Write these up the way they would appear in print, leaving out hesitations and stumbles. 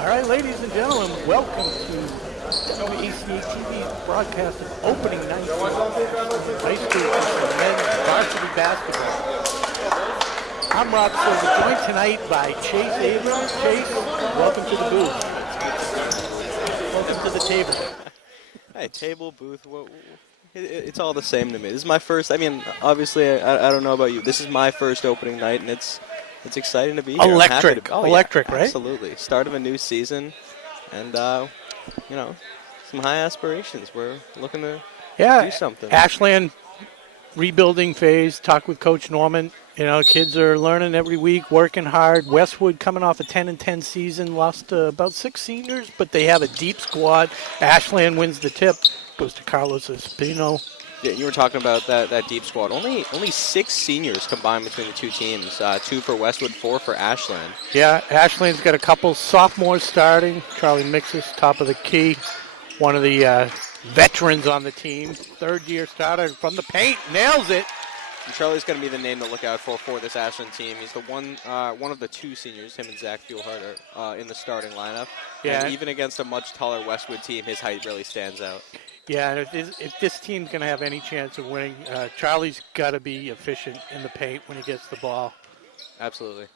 All right, ladies and gentlemen, welcome to WACA-TV's broadcast of opening night of high school men's varsity basketball. I'm Rob Silver, joined tonight by Chase Abrams. Chase, welcome to the booth. Welcome to the table. Hey, table, booth, it's all the same to me. This is my first, obviously, I don't know about you. This is my first opening night, and it's exciting to be here. Electric, electric, yeah, right? Absolutely. Start of a new season, and, some high aspirations. We're looking to do something. Ashland rebuilding phase, talk with Coach Norman. You know, kids are learning every week, working hard. Westwood coming off a 10-10 season, lost about 6 seniors, but they have a deep squad. Ashland wins the tip, goes to Carlos Espino. Yeah, you were talking about that deep squad. Only 6 seniors combined between the two teams. 2 for Westwood, 4 for Ashland. Yeah, Ashland's got a couple sophomores starting. Charlie Mixis, top of the key. One of the veterans on the team. Third-year starter from the paint, nails it. And Charlie's going to be the name to look out for this Ashland team. He's the one of the 2 seniors, him and Zach Fuelhart, are in the starting lineup. Yeah. And even against a much taller Westwood team, his height really stands out. Yeah, and if this team's going to have any chance of winning, Charlie's got to be efficient in the paint when he gets the ball. Absolutely.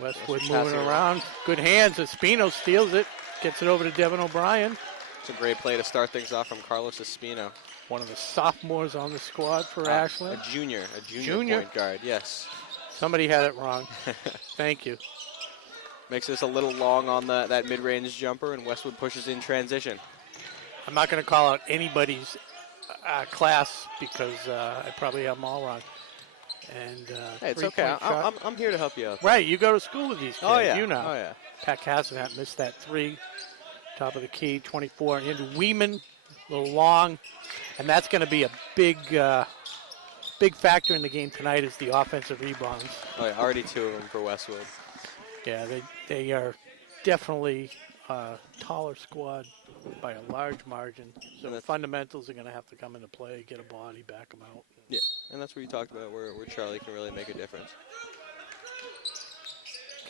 Westwood moving around. Good hands. Espino steals it. Gets it over to Devin O'Brien. It's a great play to start things off from Carlos Espino. One of the sophomores on the squad for Ashland. A junior point guard, yes. Somebody had it wrong. Thank you. Makes this a little long on that mid-range jumper, and Westwood pushes in transition. I'm not going to call out anybody's class because I probably have them all wrong. And hey, it's okay. I'm here to help you out. Right, you go to school with these kids. Oh, yeah. You know. Oh, yeah. Pat Casanat missed that 3. Top of the key, 24. Andrew Weeman, a little long. And that's going to be a big factor in the game tonight is the offensive rebounds. Oh, yeah, already 2 of them for Westwood. Yeah, they are definitely a taller squad by a large margin. So the fundamentals are going to have to come into play, get a body, back them out. Yeah, and that's where you talked about where Charlie can really make a difference.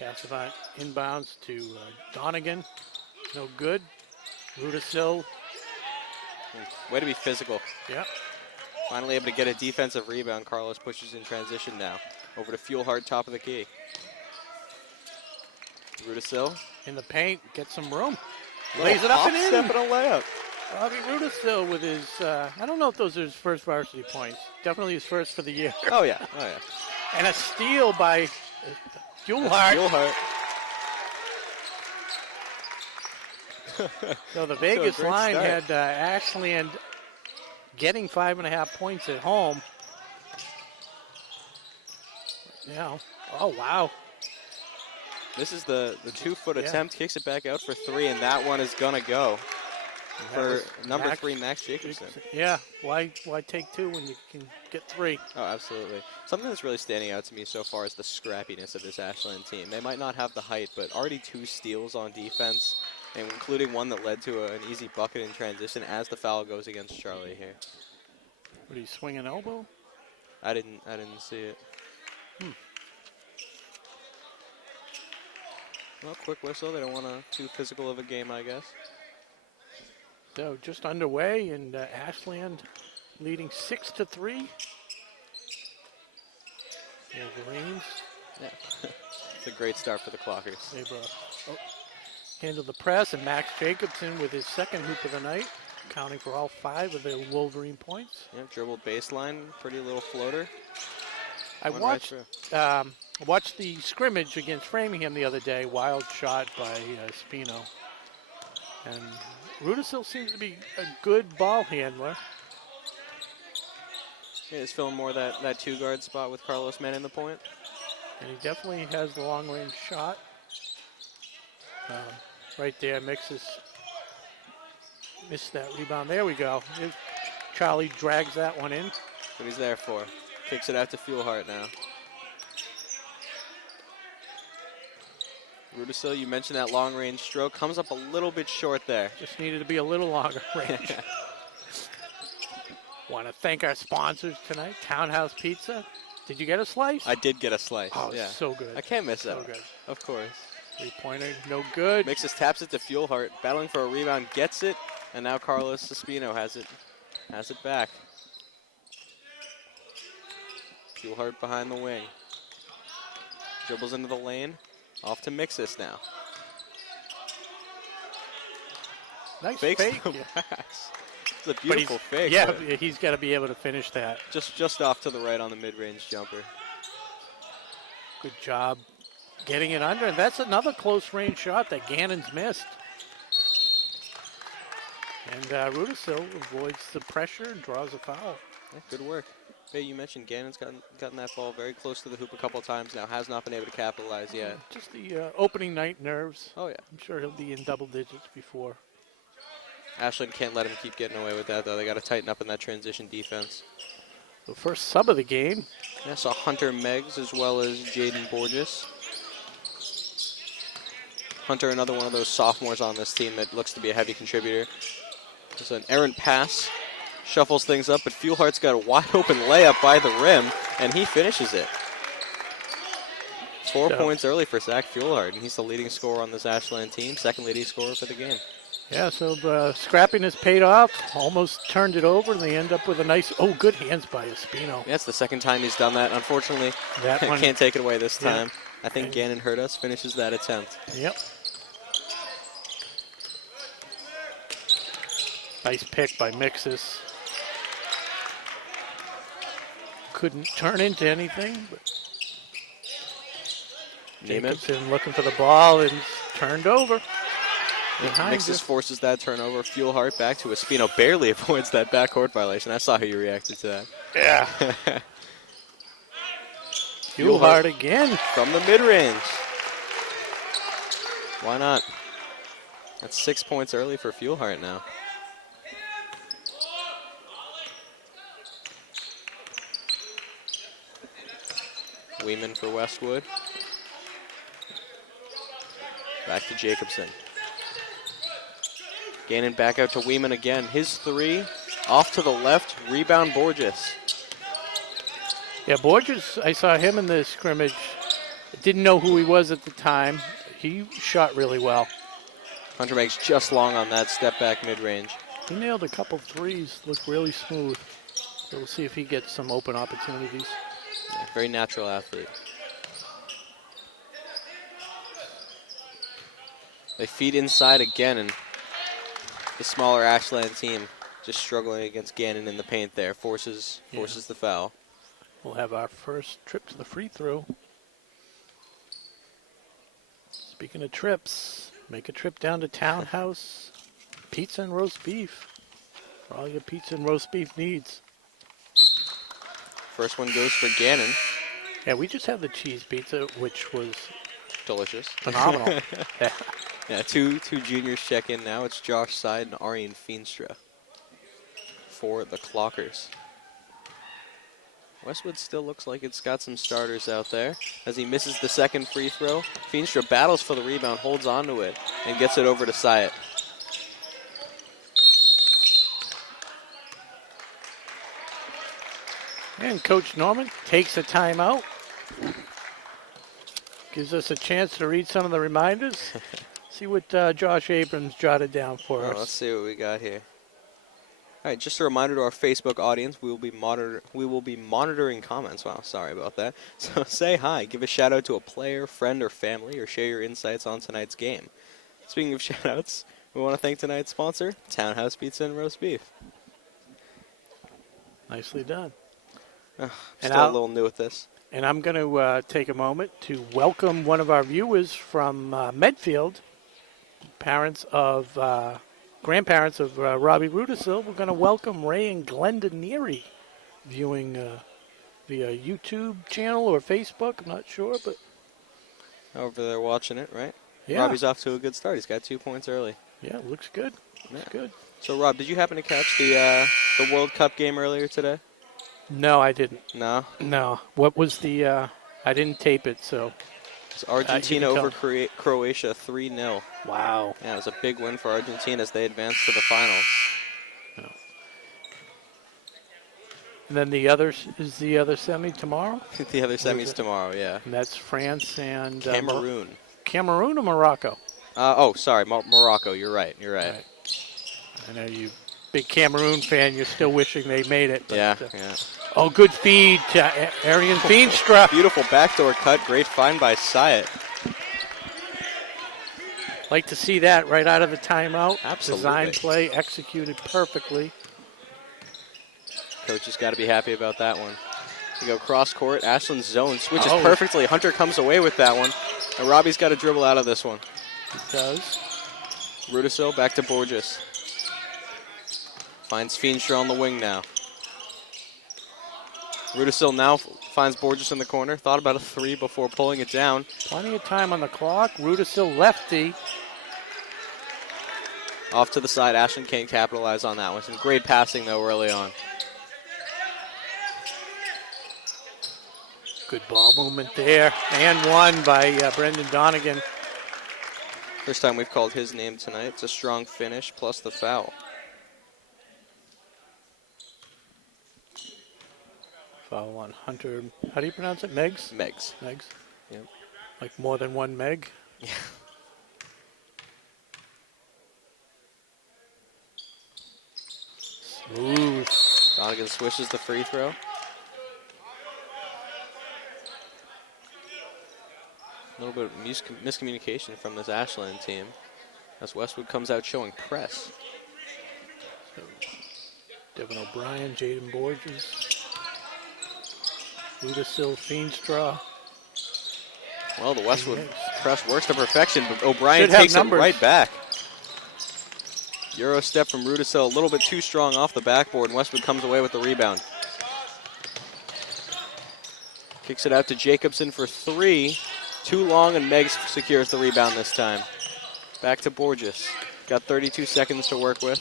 Cassavant inbounds to Donegan. No good. Rudisil. Way to be physical. Yeah. Finally able to get a defensive rebound. Carlos pushes in transition now. Over to Fuelhart, top of the key. Rudisil. In the paint, gets some room. Lays it up and in. Step and a layup. Bobby Rudisil with his, I don't know if those are his first varsity points. Definitely his first for the year. Oh, yeah. And a steal by Fuelhart. So the Vegas line had Ashland getting 5.5 points at home. Yeah. Oh, wow. This is the 2-foot attempt, kicks it back out for 3, and that one is going to go for number 3, Max Jacobson. Yeah, why take 2 when you can get 3? Oh, absolutely. Something that's really standing out to me so far is the scrappiness of this Ashland team. They might not have the height, but already 2 steals on defense, and including one that led to an easy bucket in transition as the foul goes against Charlie here. Would he swing an elbow? I didn't see it. Well, quick whistle. They don't want too physical of a game, I guess. So just underway, and Ashland leading 6-3. Wolverines. Yeah, it's a great start for the Clockers. They've handled the press, and Max Jacobson with his second hoop of the night, accounting for all 5 of the Wolverine points. Yeah, dribbled baseline, pretty little floater. I watched the scrimmage against Framingham the other day, wild shot by Espino. And Rudisil seems to be a good ball handler. Yeah, he's filling more that 2-guard spot with Carlos manning the point. And he definitely has the long-range shot. Right there, missed that rebound. There we go. Charlie drags that one in. That's what he's there for. Kicks it out to Fuelhart now. Rudisil, you mentioned that long-range stroke. Comes up a little bit short there. Just needed to be a little longer range. Want to thank our sponsors tonight, Townhouse Pizza. Did you get a slice? I did get a slice. Oh, yeah. so good. I can't miss that. So good. Of course. Three-pointer, no good. Mixes taps it to Fuelheart, battling for a rebound, gets it, and now Carlos Espino has it back. Fuelheart behind the wing. Dribbles into the lane, off to Mixis now. Nice Fakes fake. the pass. It's a beautiful fake. Yeah, he's got to be able to finish that. Just off to the right on the mid-range jumper. Good job getting it under. And that's another close-range shot that Gannon's missed. And Rudisil avoids the pressure and draws a foul. Yeah, good work. Hey, you mentioned Gannon's gotten that ball very close to the hoop a couple times now. Has not been able to capitalize yet. Just the opening night nerves. Oh, yeah. I'm sure he'll be in double digits before. Ashland can't let him keep getting away with that, though. They got to tighten up in that transition defense. The first sub of the game. Yeah, saw Hunter Meggs as well as Jaden Borges. Hunter, another one of those sophomores on this team that looks to be a heavy contributor. There's an errant pass. Shuffles things up, but Fuelheart's got a wide open layup by the rim, and he finishes it. 4 points early for Zach Fuelheart, and he's the leading scorer on this Ashland team, second leading scorer for the game. Yeah, so scrappiness paid off, almost turned it over, and they end up with a nice, good hands by Espino. Yeah, it's the second time he's done that. Unfortunately, that one can't take it away this time. Yeah. I think Gannon hurt us, finishes that attempt. Yep. Nice pick by Mixis. Couldn't turn into anything, but Jacobson looking for the ball and turned over. Mixis forces that turnover. Fuelheart back to Espino. Barely avoids that backcourt violation. I saw how you reacted to that. Yeah. Fuelheart again. From the mid-range. Why not? That's 6 points early for Fuelheart now. Weeman for Westwood. Back to Jacobson. Gannon back out to Weeman again. His three off to the left. Rebound Borges. Yeah, Borges, I saw him in the scrimmage. Didn't know who he was at the time. He shot really well. Hunter Meggs just long on that step back mid-range. He nailed a couple threes. Looked really smooth. So we'll see if he gets some open opportunities. Yeah, very natural athlete. They feed inside again, and the smaller Ashland team just struggling against Gannon in the paint there. Forces the foul. We'll have our first trip to the free throw. Speaking of trips, make a trip down to Townhouse. Pizza and roast beef. For all your pizza and roast beef needs. First one goes for Gannon. Yeah, we just had the cheese pizza, which was delicious. Phenomenal. Yeah, two juniors check in now. It's Josh Seid and Arjen Feenstra for the Clockers. Westwood still looks like it's got some starters out there as he misses the second free throw. Feenstra battles for the rebound, holds onto it, and gets it over to Syatt. And Coach Norman takes a timeout. Gives us a chance to read some of the reminders. See what Josh Abrams jotted down for us. Let's see what we got here. All right, just a reminder to our Facebook audience, we will be monitoring comments. Wow, sorry about that. So say hi, give a shout out to a player, friend, or family, or share your insights on tonight's game. Speaking of shout outs, we want to thank tonight's sponsor, Townhouse Pizza and Roast Beef. Nicely done. Still a little new at this. And I'm going to take a moment to welcome one of our viewers from Medfield, grandparents of Robbie Rudisil. We're going to welcome Ray and Glenda Neary, viewing via YouTube channel or Facebook. I'm not sure, but over there watching it, right? Yeah. Robbie's off to a good start. He's got 2 points early. Yeah, looks good. Looks good. So, Rob, did you happen to catch the World Cup game earlier today? No, I didn't. No? No. What was the I didn't tape it, so. It's Argentina over Croatia 3-0. Wow. Yeah, it was a big win for Argentina as they advanced to the finals. Oh. And then the other semi tomorrow? The other semi's tomorrow, yeah. And that's France and Cameroon. Cameroon or Morocco? Oh, sorry, Morocco. You're right. You're right. I know you, big Cameroon fan. You're still wishing they made it. But, Yeah. Oh, good feed to Arian Feenstra. Beautiful backdoor cut. Great find by Syatt. Like to see that right out of the timeout. Absolutely. Design play executed perfectly. Coach has got to be happy about that one. You go cross court. Ashland's zone switches Oh. perfectly. Hunter comes away with that one. And Robbie's got to dribble out of this one. He does. Rudisil back to Borges. Finds Feenstra on the wing now. Rudisil now finds Borges in the corner. Thought about a three before pulling it down. Plenty of time on the clock. Rudisil lefty. Off to the side. Ashland can't capitalize on that one. Some great passing, though, early on. Good ball movement there. And one by Brendan Donegan. First time we've called his name tonight. It's a strong finish plus the foul. Foul on Hunter. How do you pronounce it? Megs? Megs. Megs. Yep. Like more than one Meg? Yeah. Smooth. Donegan swishes the free throw. A little bit of miscommunication from this Ashland team as Westwood comes out showing press. So, Devin O'Brien, Jaden Borges, Rudisil, Feenstra. Well, the Westwood press works to perfection, but O'Brien Should have takes it numbers. right back. Euro step from Rudisil, a little bit too strong off the backboard, and Westwood comes away with the rebound. Kicks it out to Jacobson for three. Too long, and Meggs secures the rebound this time. Back to Borges. Got 32 seconds to work with.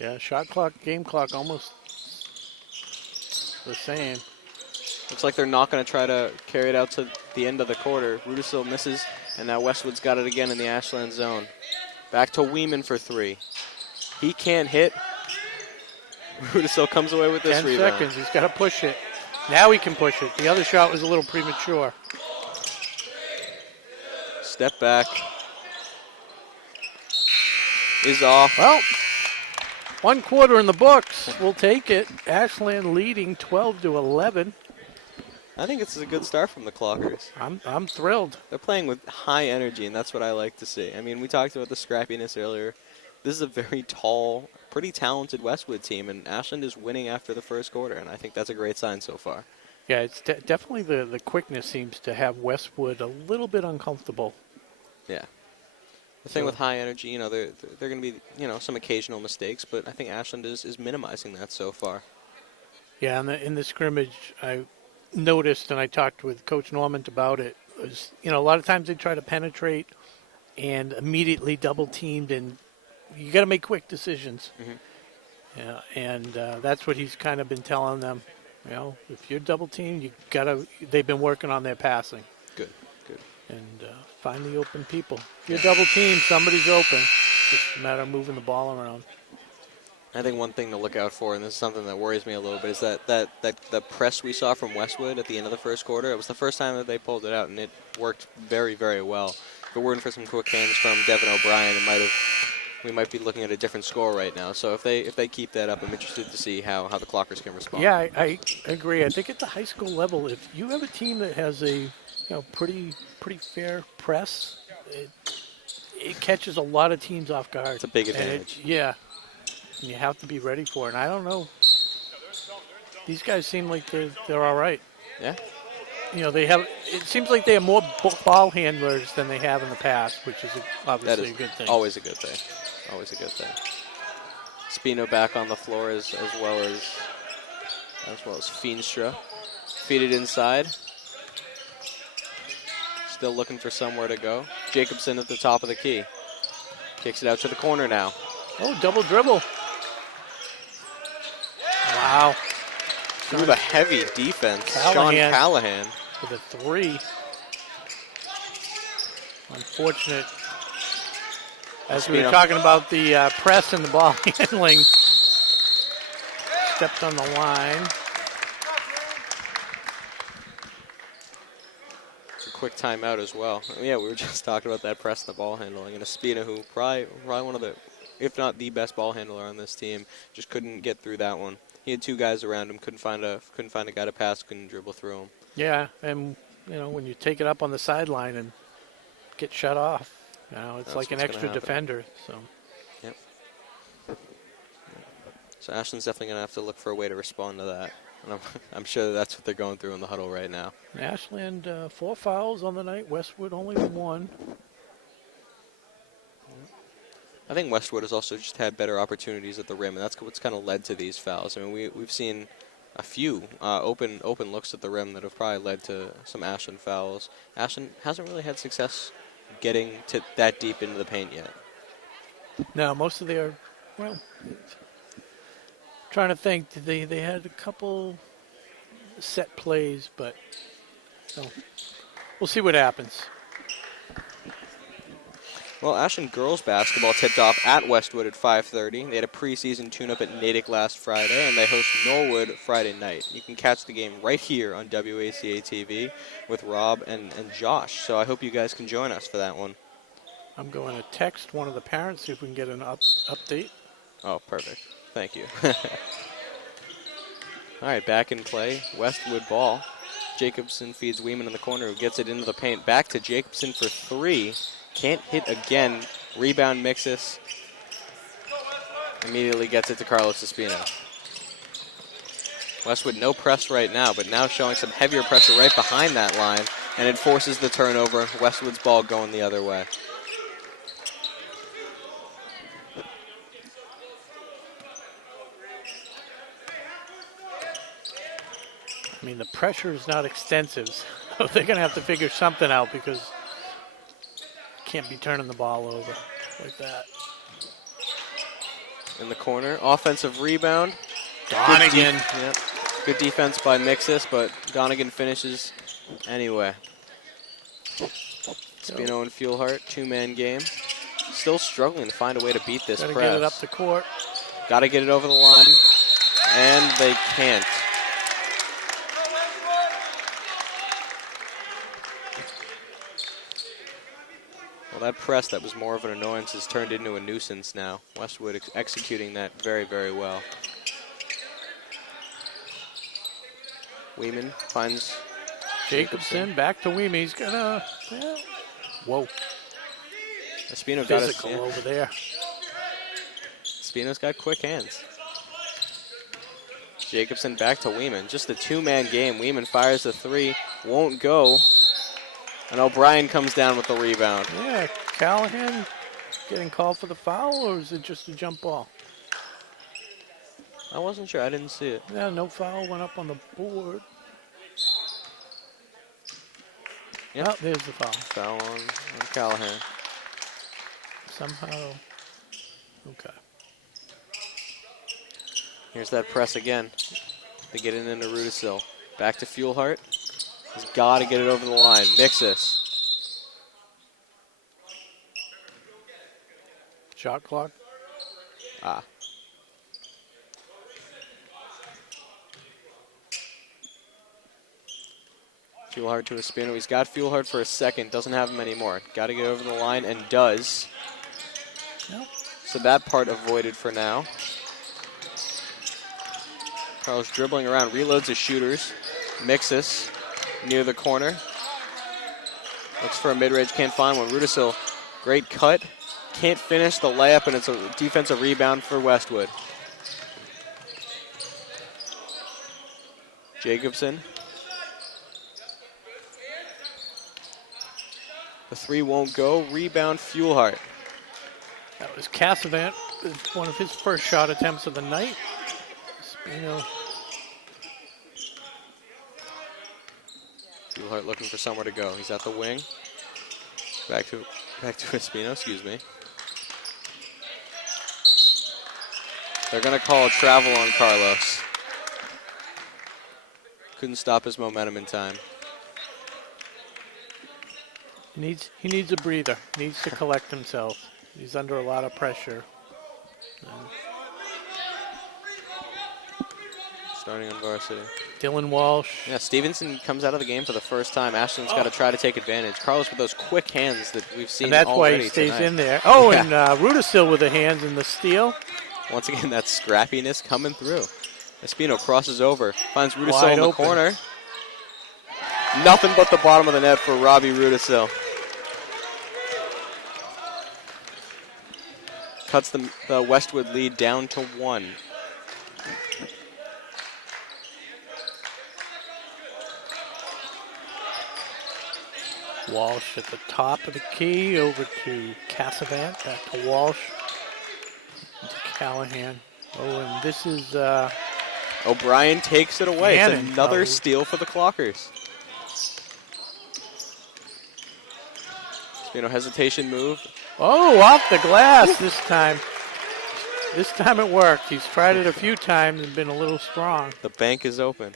Yeah, shot clock, game clock almost the same. Looks like they're not going to try to carry it out to the end of the quarter. Rudisil misses, and now Westwood's got it again in the Ashland zone. Back to Weeman for three. He can't hit. Rudisil comes away with this 10 rebound. seconds, he's got to push it. Now he can push it. The other shot was a little premature. Step back. Is off. Well, 1 quarter in the books. We'll take it. Ashland leading 12-11. I think it's a good start from the Clockers. I'm thrilled. They're playing with high energy, and that's what I like to see. I mean, we talked about the scrappiness earlier. This is a very tall, pretty talented Westwood team, and Ashland is winning after the first quarter, and I think that's a great sign so far. Yeah, it's definitely the quickness seems to have Westwood a little bit uncomfortable. Yeah. The thing with high energy, you know, they're going to be, you know, some occasional mistakes, but I think Ashland is minimizing that so far. Yeah, in the scrimmage, I noticed, and I talked with Coach Normand about it, was, you know, a lot of times they try to penetrate and immediately double teamed, and you got to make quick decisions. Mm-hmm. Yeah, and that's what he's kind of been telling them. You know, if you're double teamed, you gotta. They've been working on their passing. Good. And find the open people. If you're double teamed, somebody's open. It's just a matter of moving the ball around. I think one thing to look out for, and this is something that worries me a little bit, is that the press we saw from Westwood at the end of the first quarter. It was the first time that they pulled it out, and it worked very, very well. If it weren't for some quick hands from Devin O'Brien, we might be looking at a different score right now. So if they keep that up, I'm interested to see how the Clockers can respond. Yeah, I agree. I think at the high school level, if you have a team that has a pretty fair press, it catches a lot of teams off guard. It's a big advantage. And you have to be ready for it. And I don't know. These guys seem like they're all right. Yeah. You know, it seems like they have more ball handlers than they have in the past, which is obviously a good thing. Always a good thing. Always a good thing. Spino back on the floor as well as Feenstra. Feed it inside. Still looking for somewhere to go. Jacobson at the top of the key. Kicks it out to the corner now. Oh, double dribble. Wow. Through the heavy defense. Callahan. Sean Callahan. With a three. Unfortunate. As we were talking about the press and the ball handling. Stepped on the line. quick timeout as well. Yeah, we were just talking about that press and the ball handling. And Espina, who probably one of the, if not the best ball handler on this team, just couldn't get through that one. He had two guys around him, couldn't find a guy to pass, couldn't dribble through him. Yeah, and when you take it up on the sideline and get shut off, it's That's like an what's extra gonna happen. defender. So. Yep. So Ashland's definitely going to have to look for a way to respond to that. And I'm sure that's what they're going through in the huddle right now. Ashland, 4 fouls on the night. Westwood only 1. I think Westwood has also just had better opportunities at the rim, and that's what's kind of led to these fouls. I mean, we've seen a few open looks at the rim that have probably led to some Ashland fouls. Ashland hasn't really had success getting to that deep into the paint yet. No, most of their, trying to think, they had a couple set plays, but we'll see what happens. Well, Ashland girls basketball tipped off at Westwood at 5:30. They had a preseason tune-up at Natick last Friday, and they host Norwood Friday night. You can catch the game right here on WACA-TV with Rob and Josh. So I hope you guys can join us for that one. I'm going to text one of the parents, see if we can get an update. Oh, perfect. Thank you. All right, back in play. Westwood ball. Jacobson feeds Weeman in the corner, who gets it into the paint. Back to Jacobson for 3. Can't hit again. Rebound Mixus. Immediately gets it to Carlos Espino. Westwood no press right now, but now showing some heavier pressure right behind that line, and it forces the turnover. Westwood's ball going the other way. I mean, the pressure is not extensive, so they're going to have to figure something out because can't be turning the ball over like that. In the corner, offensive rebound. Donegan. Yep. Good defense by Mixus, but Donegan finishes anyway. Espino and Fuelhart, 2-man game. Still struggling to find a way to beat this press. Gotta get it up the court. Got to get it over the line, and they can't. Well, that press that was more of an annoyance has turned into a nuisance now. Westwood executing that very, very well. Weeman finds Jacobson back to Weeman. He's gonna, whoa. Espino got Physical over there. Espino's got quick hands. Jacobson back to Weeman. Just a 2-man game. Weeman fires the 3, won't go. And O'Brien comes down with the rebound. Yeah, Callahan getting called for the foul, or is it just a jump ball? I wasn't sure. I didn't see it. Yeah, no foul went up on the board. Yep. Oh, there's the foul. Foul on Callahan. Somehow. Okay. Here's that press again. They get it into Rudisil. Back to Fuelhart. He's got to get it over the line. Mixus. Shot clock. Ah. Fuelhart to Espino. He's got Fuelhart for a second. Doesn't have him anymore. Got to get over the line and does. Nope. So that part avoided for now. Carlos dribbling around. Reloads his shooters. Mixus near the corner. Looks for a mid-range. Can't find one. Rudisil. Great cut. Can't finish the layup, and it's a defensive rebound for Westwood. Jacobson. The 3 won't go. Rebound, Fuelhart. That was Cassavant, one of his first shot attempts of the night. Espino. Fuelhart looking for somewhere to go. He's at the wing. Back to Espino, excuse me. They're going to call a travel on Carlos. Couldn't stop his momentum in time. He needs a breather. Needs to collect himself. He's under a lot of pressure. starting on varsity. Dylan Walsh. Yeah, Stevenson comes out of the game for the first time. Ashland's got to try to take advantage. Carlos with those quick hands that we've seen And that's why already he stays tonight. in there. Oh, and Rudisil with the hands in the steal. Once again, that scrappiness coming through. Espino crosses over, finds Rudisil Wide in the open. corner. Nothing but the bottom of the net for Robbie Rudisil. Cuts the Westwood lead down to 1. Walsh at the top of the key, over to Cassavant, back to Walsh, to Callahan. Oh, and this is O'Brien takes it away. Gannon, It's another probably. steal for the Clockers. Hesitation move. oh, off the glass this time. This time it worked. He's tried it a few times and been a little strong. The bank is open.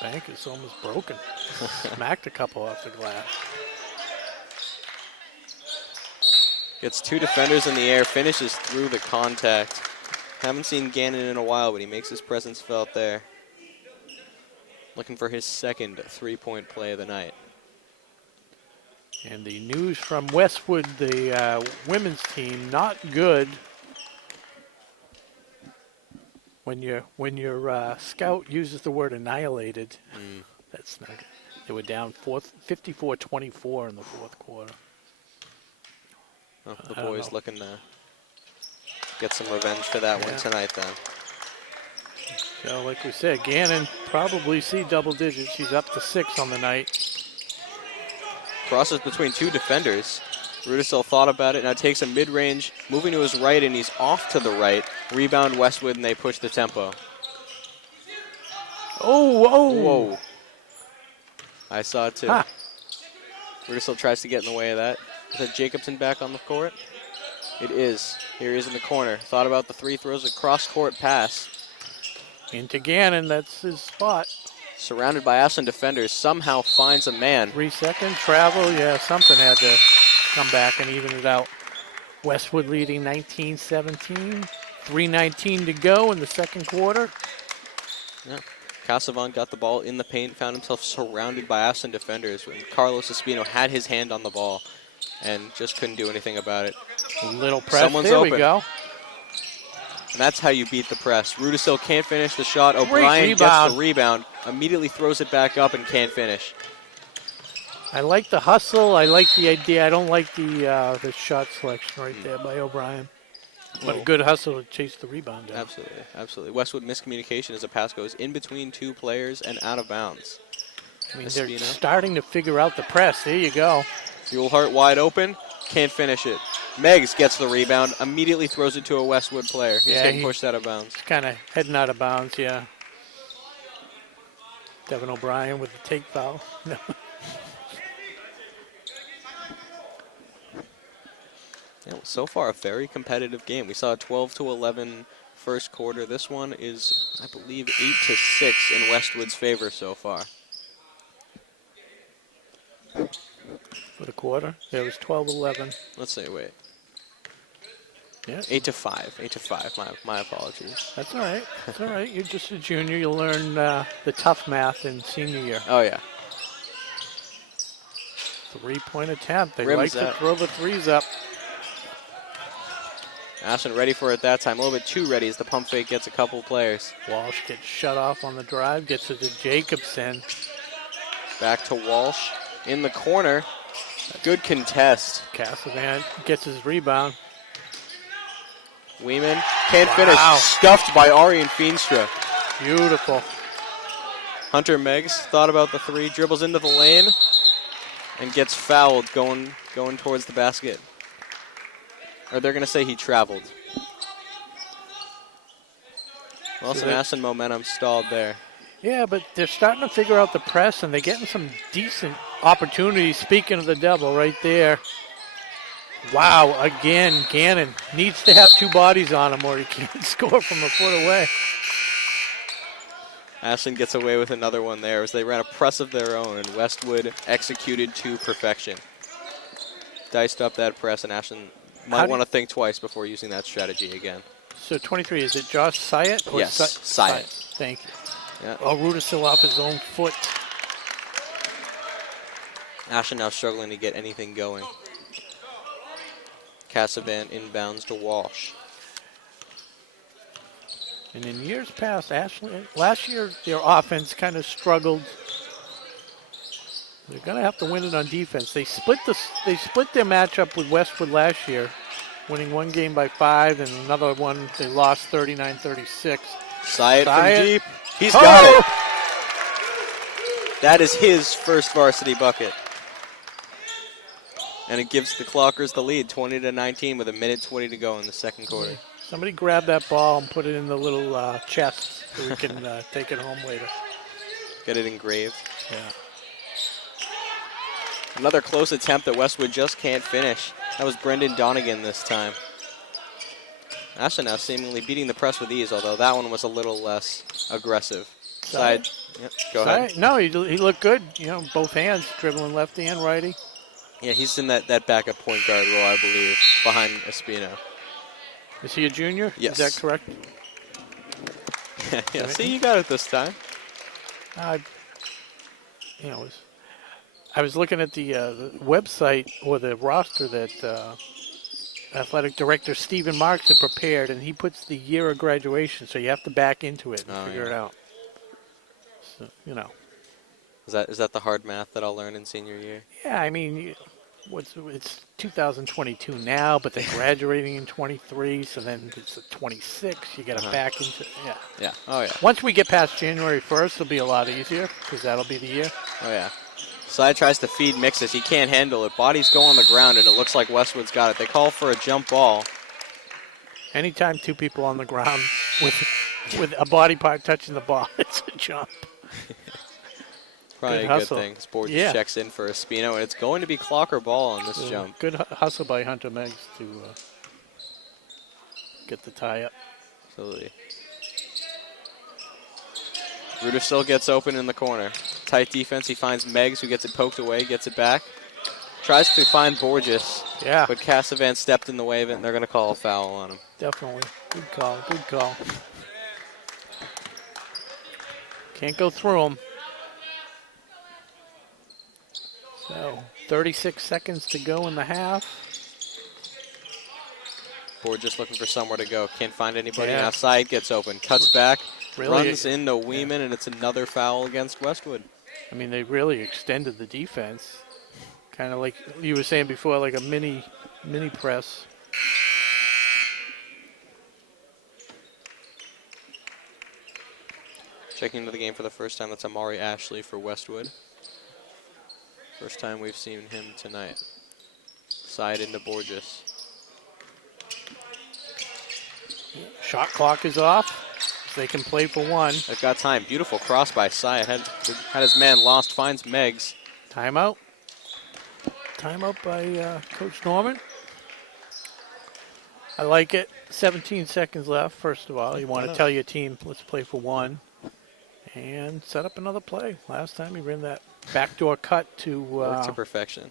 Bank is almost broken. Smacked a couple off the glass. Gets 2 defenders in the air, finishes through the contact. Haven't seen Gannon in a while, but he makes his presence felt there. Looking for his second 3-point play of the night. And the news from Westwood, the women's team, not good. When your scout uses the word annihilated, that's not good. They were down 54-24 in the fourth quarter. Oh, the I don't boys know. looking to get some revenge for that one Yeah. tonight then. So, like we said, Gannon probably see double digits. He's up to 6 on the night. Crosses between 2 defenders. Rudisil thought about it, now takes a mid-range, moving to his right, and he's off to the right. Rebound Westwood, and they push the tempo. Oh. Whoa. I saw it too. Ha. Rudisil tries to get in the way of that. Is that Jacobson back on the court? It is. Here he is in the corner. Thought about the 3, throws a cross-court pass. Into Gannon, that's his spot. Surrounded by Ashland defenders, somehow finds a man. 3 second travel, yeah, something had to come back and even it out. Westwood leading 19-17. 3:19 to go in the second quarter. Yeah. Casavan got the ball in the paint, found himself surrounded by Ashland defenders when Carlos Espino had his hand on the ball and just couldn't do anything about it. Little press, Someone's there open. we go. And that's how you beat the press. Rudisil can't finish the shot. O'Brien gets rebound. the rebound, immediately throws it back up and can't finish. I like the hustle, I like the idea. I don't like the shot selection right there by O'Brien. But a good hustle to chase the rebound down. Absolutely, absolutely. Westwood miscommunication as a pass goes in between 2 players and out of bounds. I mean, they're Espino. starting to figure out the press. There you go. Fuelhart wide open, can't finish it. Meggs gets the rebound, immediately throws it to a Westwood player. He's Yeah, getting he- pushed out of bounds. Kind of heading out of bounds, yeah. Devin O'Brien with the take foul. No. Yeah, so far, a very competitive game. We saw a 12-11 first quarter. This one is, I believe, 8-6 in Westwood's favor so far. For the quarter. It was 12-11. Let's say, wait, Yeah, 8-5. 8-5. My apologies. that's all right. That's all right. You're just a junior. You'll learn the tough math in senior year. Oh yeah. 3-point attempt. They Rims like to that. throw the threes up. Ashland ready for it that time. A little bit too ready as the pump fake gets a couple players. Walsh gets shut off on the drive. Gets it to Jacobson. Back to Walsh in the corner. Good contest. Cassavant gets his rebound. Weeman can't finish. Wow. Scuffed by Arian Feenstra. Beautiful. Hunter Meggs thought about the 3, dribbles into the lane, and gets fouled going towards the basket. Or they're going to say he traveled. Well, some Ashland momentum stalled there. Yeah, but they're starting to figure out the press, and they're getting some decent opportunities. Speaking of the double right there. Wow, again, Gannon needs to have 2 bodies on him or he can't score from a foot away. Ashland gets away with another one there as they ran a press of their own, and Westwood executed to perfection. Diced up that press, and Ashland might want to think twice before using that strategy again. So 23, is it Josh Syatt? Or Yes, Syatt. Thank you. Yeah. Oh, Ruda still off his own foot. Ashland now struggling to get anything going. Cassavan inbounds to Walsh. And in years past, last year their offense kind of struggled. They're going to have to win it on defense. They split their matchup with Westwood last year, winning one game by 5 and another one they lost 39-36. Syatt from deep. He's got it. That is his first varsity bucket. And it gives the Clockers the lead, 20-19, with 1:20 to go in the second quarter. Somebody grab that ball and put it in the little chest so we can take it home later. Get it engraved. Yeah. Another close attempt that Westwood just can't finish. That was Brendan Donegan this time. Ashland now seemingly beating the press with ease, although that one was a little less aggressive. Side. Yep, go ahead. No, he looked good. You know, both hands, dribbling lefty and righty. Yeah, he's in that backup point guard role, I believe, behind Espino. Is he a junior? Yes. Is that correct? Yeah, see, you got it this time. I was looking at the website or the roster that athletic director Stephen Marks had prepared, and he puts the year of graduation, so you have to back into it and figure it out. So, you know. Is that the hard math that I'll learn in senior year? Yeah, I mean, it's 2022 now, but they're graduating in 23, so then it's 26. You got to back into Yeah. Oh yeah. Once we get past January 1st, it'll be a lot easier because that'll be the year. Oh yeah. Side tries to feed Mixes. He can't handle it. Bodies go on the ground, and it looks like Westwood's got it. They call for a jump ball. Anytime two people on the ground with a body part touching the ball, it's a jump. Probably a good thing. Sport just checks in for Espino, and it's going to be Clocker ball on this jump. Good hustle by Hunter Meggs to get the tie up. Absolutely. Ruder still gets open in the corner. Tight defense. He finds Meggs, who gets it poked away, gets it back. Tries to find Borges. Yeah. But Cassavan stepped in the way of it, and they're going to call a foul on him. Definitely. Good call. Good call. Can't go through him. So, 36 seconds to go in the half. Borges looking for somewhere to go. Can't find anybody. Now Side gets open. Cuts back. Runs into Weeman, and it's another foul against Westwood. I mean, they really extended the defense. Kind of like you were saying before, like a mini press. Checking into the game for the first time, that's Amari Ashley for Westwood. First time we've seen him tonight. Side into Borges. Shot clock is off. They can play for one. They've got time. Beautiful cross by Side. Had his man lost, finds Meggs. Timeout. Timeout by Coach Norman. I like it. 17 seconds left, first of all. You want to tell your team, let's play for one. And set up another play. Last time he ran that backdoor cut to... to perfection.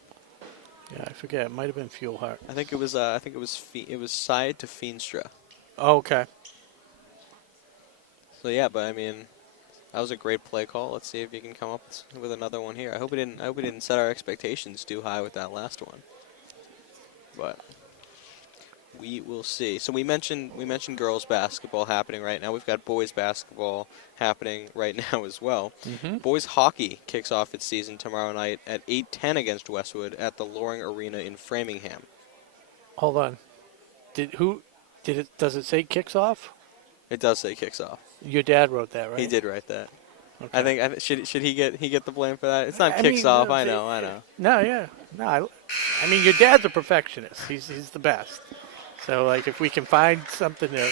Yeah, I forget. It might have been Fuelhart. I think it was Side to Feenstra. Oh, okay. So yeah, but I mean, that was a great play call. Let's see if you can come up with another one here. I hope we didn't set our expectations too high with that last one. But we will see. So we mentioned girls basketball happening right now. We've got boys basketball happening right now as well. Mm-hmm. Boys hockey kicks off its season tomorrow night at 8:10 against Westwood at the Loring Arena in Framingham. Hold on. Does it say kicks off? It does say kicks off. Your dad wrote that, right? He did write that. Okay. I think should he get the blame for that? It's not kicks off. I know. No, yeah, no. I mean, your dad's a perfectionist. He's the best. So like, if we can find something to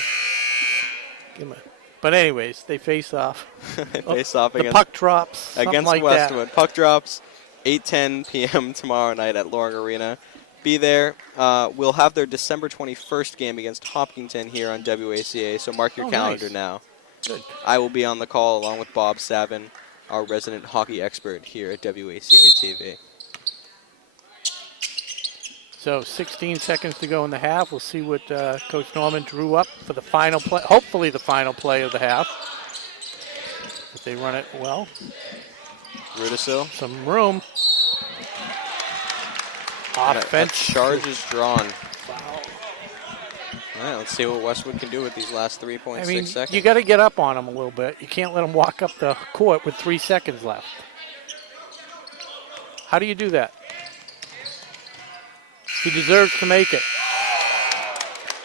give him a. But anyways, they face off. They face off the puck drops against like Westwood. That. Puck drops 8:10 p.m. tomorrow night at Loring Arena. Be there. We'll have their December 21st game against Hopkinton here on WACA. So mark your calendar now. Good. I will be on the call along with Bob Savin, our resident hockey expert here at WACA-TV. So 16 seconds to go in the half. We'll see what Coach Norman drew up for the final play, hopefully the final play of the half. If they run it well. Rudisil. Some room. Offense. A charge is drawn. Foul. All right, let's see what Westwood can do with these last 3.6 seconds. You got to get up on them a little bit. You can't let them walk up the court with 3 seconds left. How do you do that? He deserves to make it.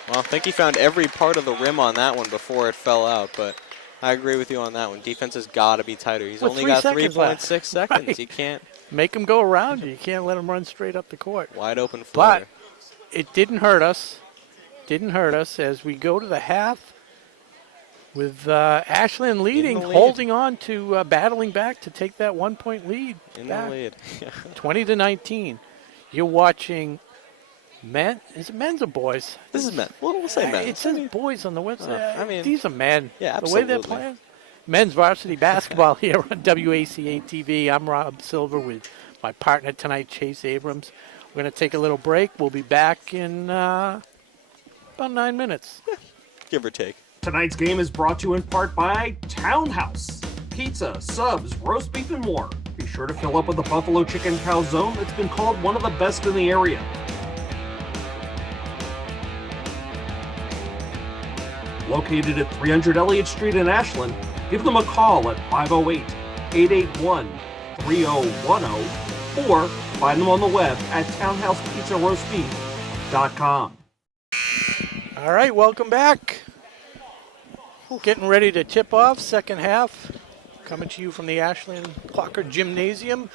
Well, I think he found every part of the rim on that one before it fell out, but I agree with you on that one. Defense has got to be tighter. He's With only 3 got seconds 3.6 seconds. Right. You can't. Make him go around you. You can't let him run straight up the court. Wide open floor. But it didn't hurt us. Didn't hurt us as we go to the half with Ashland leading, holding on to battling back to take that 1-point lead. In the lead. 20-19. You're watching men. Is it men's or boys? This is men. We'll say men. It says boys on the website. These are men. Yeah, the way absolutely. they're playing. Men's varsity basketball here on WACA-TV. I'm Rob Silver with my partner tonight, Chase Abrams. We're going to take a little break. We'll be back in about 9 minutes. Give or take. Tonight's game is brought to you in part by Townhouse. Pizza, subs, roast beef, and more. Be sure to fill up with the Buffalo Chicken Calzone that's been called one of the best in the area. Located at 300 Elliott Street in Ashland, give them a call at 508-881-3010 or find them on the web at townhousepizzaroastbeef.com. All right, welcome back. Getting ready to tip off second half. Coming to you from the Ashland Clocker Gymnasium.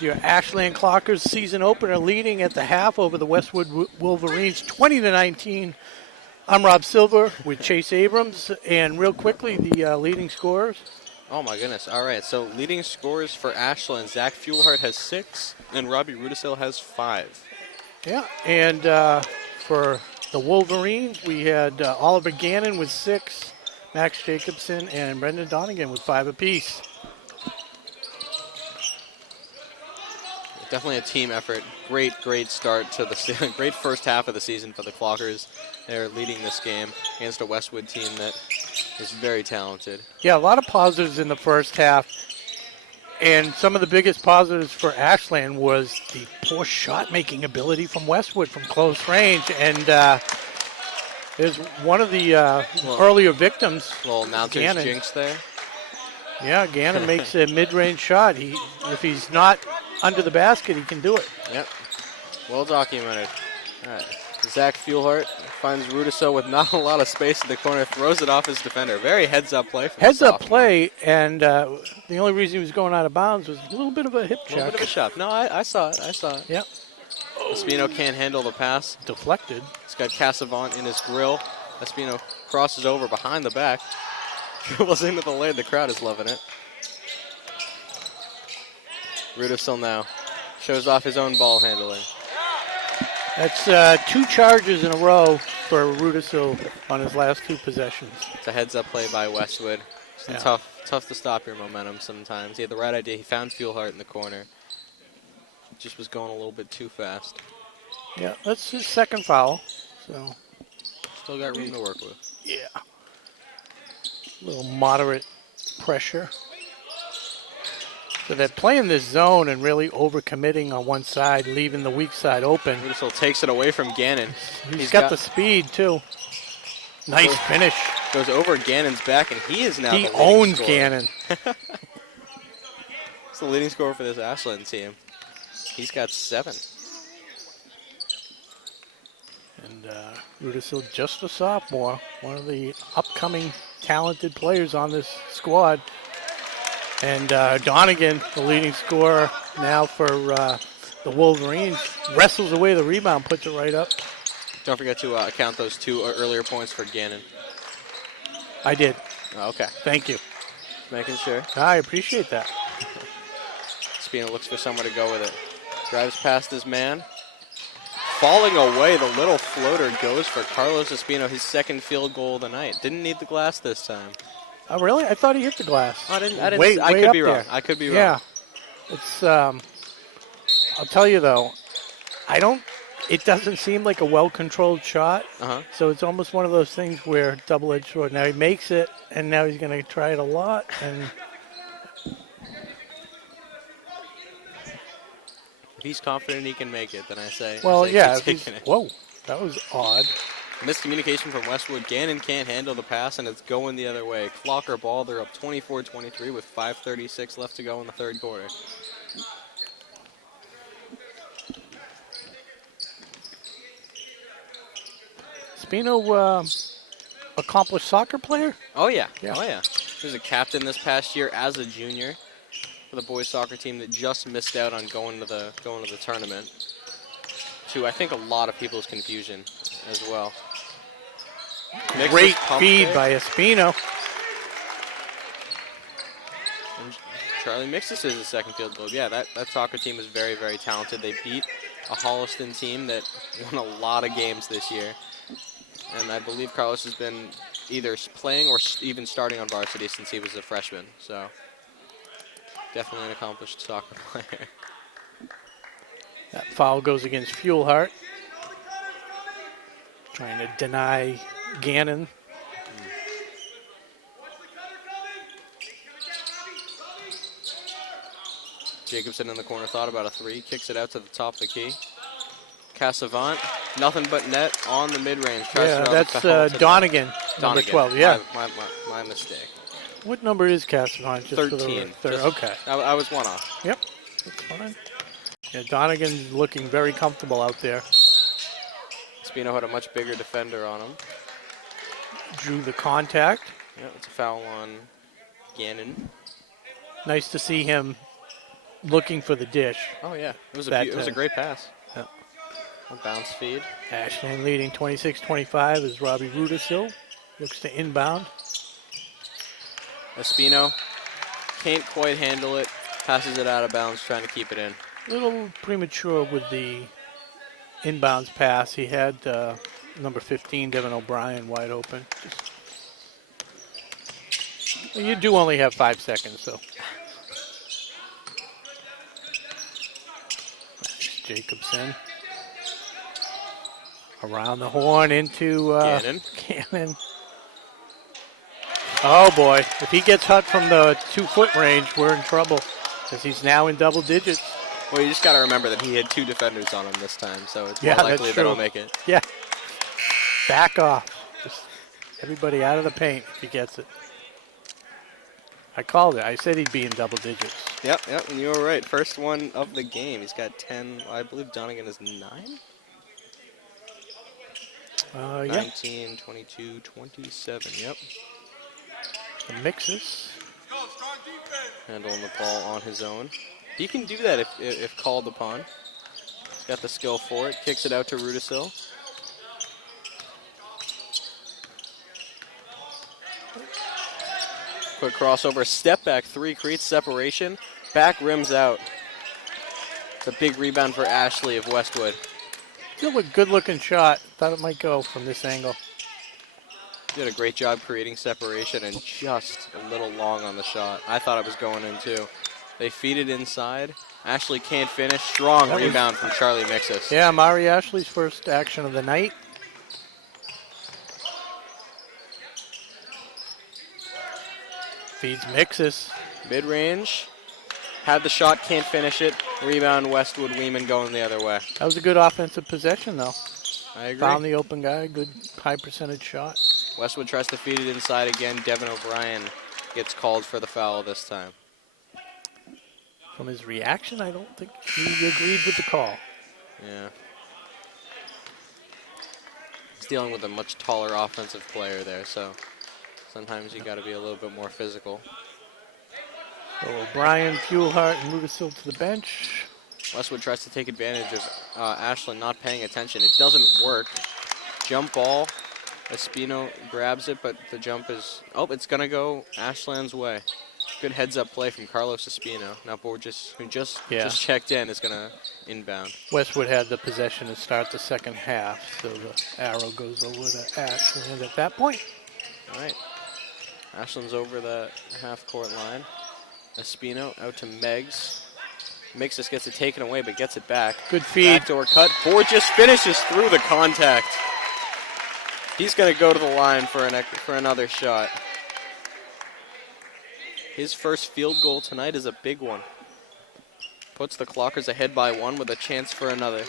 Your Ashland Clockers season opener leading at the half over the Westwood Wolverines 20-19. I'm Rob Silver with Chase Abrams. And real quickly, the leading scorers. Oh, my goodness. All right, so leading scorers for Ashland. Zach Fuelhart has 6, and Robbie Rudisil has 5. Yeah, and for the Wolverines, we had Oliver Gannon with 6, Max Jacobson, and Brendan Donegan with 5 apiece. Definitely a team effort. Great start to the great first half of the season for the Clockers. They're leading this game against a Westwood team that is very talented. Yeah, a lot of positives in the first half. And some of the biggest positives for Ashland was the poor shot-making ability from Westwood from close range. And there's one of the earlier victims. Little Mountains jinx there. Yeah, Gannon makes a mid-range shot. If he's not under the basket, he can do it. Yep. Well documented. All right. Zach Fuelhart finds Rudisil with not a lot of space in the corner, throws it off his defender. Very heads-up play from Heads-up play, and the only reason he was going out of bounds was a little bit of a hip check. A little bit of a shot. No, I saw it. Yep. Espino can't handle the pass. Deflected. He's got Casavant in his grill. Espino crosses over behind the back. Dribbles into the lane. The crowd is loving it. Rudisil now shows off his own ball handling. That's 2 charges in a row for Rudisil on his last 2 possessions. It's a heads-up play by Westwood. It's tough to stop your momentum sometimes. He had the right idea. He found Fuelhart in the corner. Just was going a little bit too fast. Yeah, that's his second foul. So still got room to work with. Yeah. A little moderate pressure. So they're playing this zone and really overcommitting on one side, leaving the weak side open. Rudisil takes it away from Gannon. He's got the speed, too. Nice finish. Goes over Gannon's back, and he is now the leading owns scorer. Gannon. He's the leading scorer for this Ashland team. He's got 7. And Rudisil, just a sophomore, one of the upcoming talented players on this squad. And Donegan, the leading scorer now for the Wolverines, wrestles away the rebound, puts it right up. Don't forget to count those 2 earlier points for Gannon. I did. Oh, okay. Thank you. Making sure. I appreciate that. Espino looks for somewhere to go with it. Drives past his man. Falling away, the little floater goes for Carlos Espino, his second field goal of the night. Didn't need the glass this time. Oh, really? I thought he hit the glass. I didn't. Way I could up be wrong. there. I could be wrong. Yeah. It's, I'll tell you though, it doesn't seem like a well-controlled shot. So it's almost one of those things where double-edged sword. Now he makes it, and now he's going to try it a lot. And if he's confident he can make it, then I say, well, yeah. keep taking it. Whoa, that was odd. Miscommunication from Westwood. Gannon can't handle the pass, and it's going the other way. Clock or ball, they're up 24-23 with 5:36 left to go in the third quarter. Spino, accomplished soccer player? Oh, yeah. Yeah. Oh, yeah. He was a captain this past year as a junior for the boys soccer team that just missed out on going to the tournament. To, I think, a lot of people's confusion as well. Great feed by Espino. And Charlie Mixus is the second field goal. Yeah, that soccer team is very, very talented. They beat a Holliston team that won a lot of games this year. And I believe Carlos has been either playing or even starting on varsity since he was a freshman. So definitely an accomplished soccer player. That foul goes against Fuelhart. Trying to deny Gannon. Jacobson in the corner thought about a three, kicks it out to the top of the key. Cassavant, nothing but net on the mid-range. Yeah, that's Donegan, number 12. Yeah, my mistake. What number is Cassavant? 13. Okay. I was one off. Yep, that's fine. Yeah, Donegan's looking very comfortable out there. Spino had a much bigger defender on him. Drew the contact. Yeah, it's a foul on Gannon. Nice to see him looking for the dish. Oh, yeah. It was a great pass. Yeah. A bounce feed. Ashland leading 26-25 as Robbie Rudisil looks to inbound. Espino can't quite handle it. Passes it out of bounds, trying to keep it in. A little premature with the inbounds pass. He had number 15, Devin O'Brien, wide open. You do only have 5 seconds, so. Jacobson. Around the horn into Gannon. Oh, boy. If he gets hot from the 2-foot range, we're in trouble because he's now in double digits. Well, you just got to remember that he had 2 defenders on him this time, so it's more likely that he'll make it. Yeah. Back off. Just everybody out of the paint if he gets it. I called it. I said he'd be in double digits. Yep, and you were right. First one of the game. He's got 10. I believe Donegan is 9? 19, 22, 27. Yep. The Mixes. Handling the ball on his own. He can do that if called upon. He's got the skill for it. Kicks it out to Rudisil. Quick crossover. Step back 3 creates separation. Back rims out. It's a big rebound for Ashley of Westwood. Still a good-looking shot. Thought it might go from this angle. Did a great job creating separation and just a little long on the shot. I thought it was going in too. They feed it inside. Ashley can't finish. Strong rebound from Charlie Mixus. Yeah, Mari Ashley's first action of the night. Feeds Mixus. Mid-range. Had the shot, can't finish it. Rebound Westwood, Weeman going the other way. That was a good offensive possession, though. I agree. Found the open guy. Good high percentage shot. Westwood tries to feed it inside again. Devin O'Brien gets called for the foul this time. From his reaction, I don't think he agreed with the call. Yeah. He's dealing with a much taller offensive player there, so sometimes you got to be a little bit more physical. So O'Brien, Fuelhart, and Rudisil to the bench. Westwood tries to take advantage of Ashland not paying attention. It doesn't work. Jump ball. Espino grabs it, but the jump is... Oh, it's going to go Ashland's way. Good heads-up play from Carlos Espino. Now Borges, who just checked in, is going to inbound. Westwood had the possession to start the second half, so the arrow goes over to Ashland at that point. All right. Ashland's over the half-court line. Espino out to Meggs. Mixus gets it taken away, but gets it back. Good feed. Backdoor cut. Borges finishes through the contact. He's going to go to the line for another shot. His first field goal tonight is a big one. Puts the Clockers ahead by 1 with a chance for another.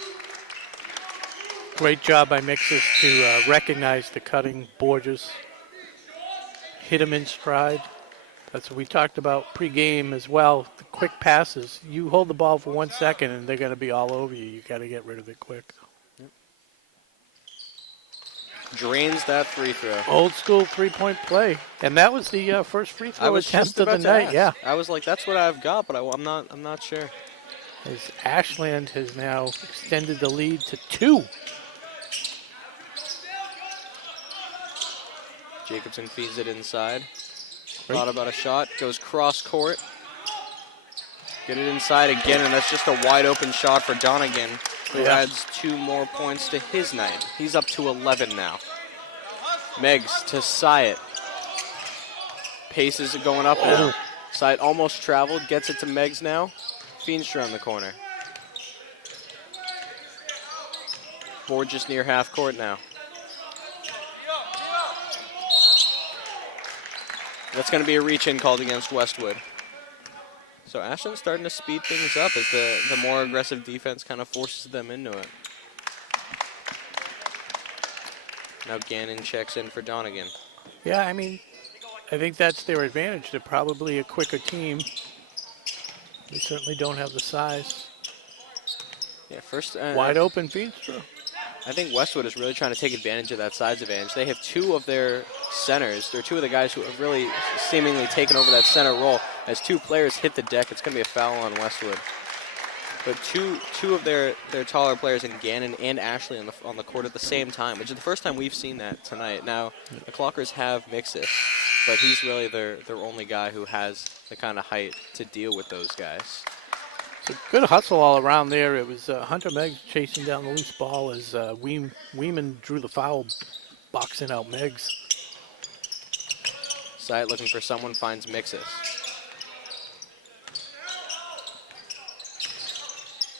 Great job by Mixus to recognize the cutting Borges. Hit him in stride. That's what we talked about pregame as well. The quick passes. You hold the ball for 1 second and they're going to be all over you. You got to get rid of it quick. Drains that free throw. Old school three-point play. And that was the first free throw attempt of the night. Ask. Yeah. I was like, that's what I've got, but I'm not sure. As Ashland has now extended the lead to 2. Jacobson feeds it inside. Thought about a shot. Goes cross court. Get it inside again, and that's just a wide open shot for Donegan, who adds 2 more points to his night. He's up to 11 now. Meggs to Syatt. Pace is going up now. Syatt almost traveled. Gets it to Meggs now. Feenstra in the corner. Borges near half court now. That's going to be a reach-in called against Westwood. So Ashland's starting to speed things up as the more aggressive defense kind of forces them into it. Now Gannon checks in for Donegan. Yeah, I mean, I think that's their advantage. They're probably a quicker team. They certainly don't have the size. Yeah, first wide open Feenstra. I think Westwood is really trying to take advantage of that size advantage. They have 2 of their centers. They're 2 of the guys who have really seemingly taken over that center role. As 2 players hit the deck, it's going to be a foul on Westwood. But two of their taller players in Gannon and Ashley on the court at the same time, which is the first time we've seen that tonight. Now, the Clockers have Mixus, but he's really their only guy who has the kind of height to deal with those guys. So good hustle all around there. It was Hunter Meggs chasing down the loose ball as Weeman drew the foul, boxing out Meggs. Syatt looking for someone, finds Mixus.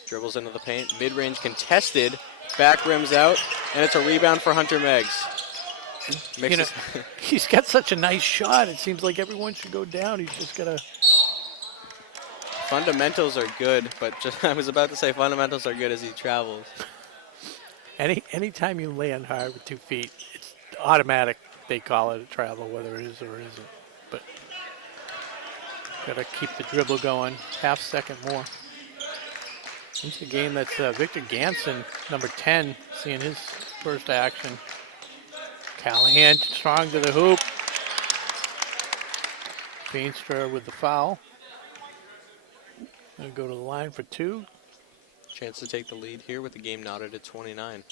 Dribbles into the paint, mid-range contested, back rims out, and it's a rebound for Hunter Meggs. You know, he's got such a nice shot. It seems like everyone should go down. He's just got to... Fundamentals are good, but I was about to say fundamentals are good as he travels. Anytime you land hard with 2 feet, it's automatic. They call it a travel, whether it is or it isn't. But got to keep the dribble going. Half second more. Into the game, that's Victor Ganson, number 10, seeing his first action. Callahan strong to the hoop. Feenstra with the foul. Gonna go to the line for 2. Chance to take the lead here with the game knotted at 29.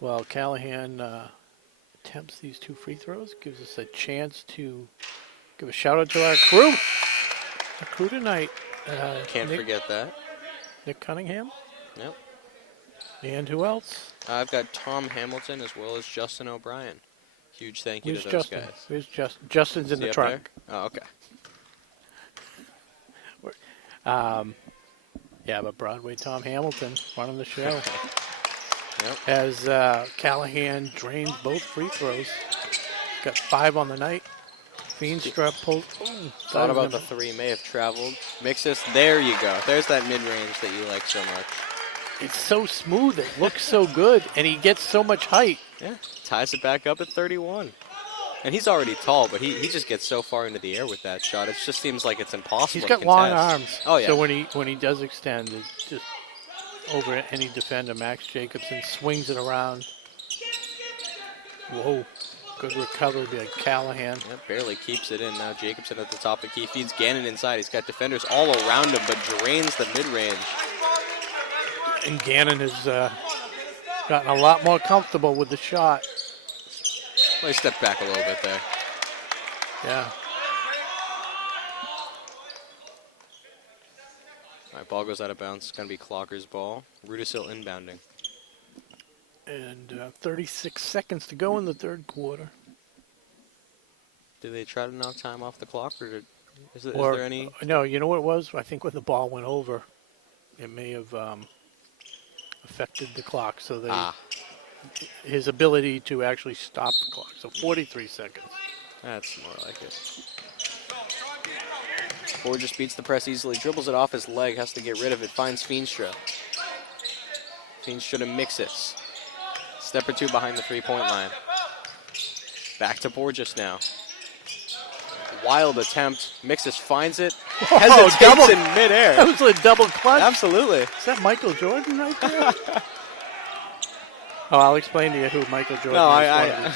Well, Callahan attempts these 2 free throws, gives us a chance to give a shout out to our crew. Our crew tonight. Can't forget that. Nick Cunningham. Yep. And who else? I've got Tom Hamilton as well as Justin O'Brien. Huge thank you Where's to those Justin? guys. Where's Justin? Justin's in the trunk. There? Oh, okay. Yeah, but Broadway Tom Hamilton running the show. Yep. As Callahan drains both free throws. Got 5 on the night. Feenstra pulls. Thought about the 3, may have traveled. Mixus, there you go. There's that mid-range that you like so much. It's so smooth. It looks so good, and he gets so much height. Yeah, ties it back up at 31. And he's already tall, but he just gets so far into the air with that shot. It just seems like it's impossible He's got to long contest. arms. Oh, yeah. So when he does extend, it's just over any defender. Max Jacobson swings it around. Whoa. Good recovery by Callahan. Yeah, barely keeps it in. Now Jacobson at the top of the key. Feeds Gannon inside. He's got defenders all around him, but drains the mid-range. And Gannon has gotten a lot more comfortable with the shot. Well, he stepped back a little bit there. Yeah. All right, ball goes out of bounds. It's going to be Clocker's ball. Rudisill inbounding. And 36 seconds to go in the third quarter. Did they try to knock time off the clock, or is there any? No, you know what it was? I think when the ball went over, it may have affected the clock. So his ability to actually stop the clock. So 43 seconds. That's more like it. Ford just beats the press easily, dribbles it off his leg, has to get rid of it, finds Feenstra. Feenstra to Mixis. Step or two behind the three-point line. Back to Borges now. Wild attempt. Mixis finds it. Hesitates in midair. That was a double clutch. Absolutely. Is that Michael Jordan right there? Oh, I'll explain to you who Michael Jordan is.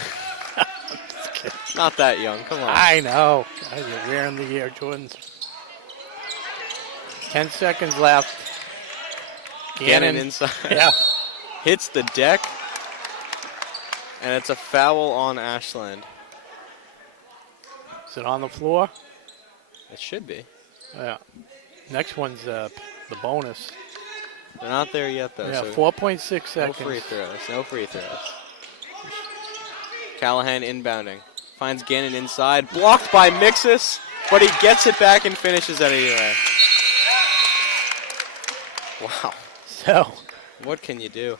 Not that young. Come on. I know. You're wearing the Air Jordans. 10 seconds left. Gannon inside. Yeah. Hits the deck. And it's a foul on Ashland. Is it on the floor? It should be. Yeah. Next one's the bonus. They're not there yet, though. Yeah, so 4.6 seconds. No free throws. No free throws. Callahan inbounding. Finds Gannon inside. Blocked by Mixis, but he gets it back and finishes it anyway. Wow. So, what can you do?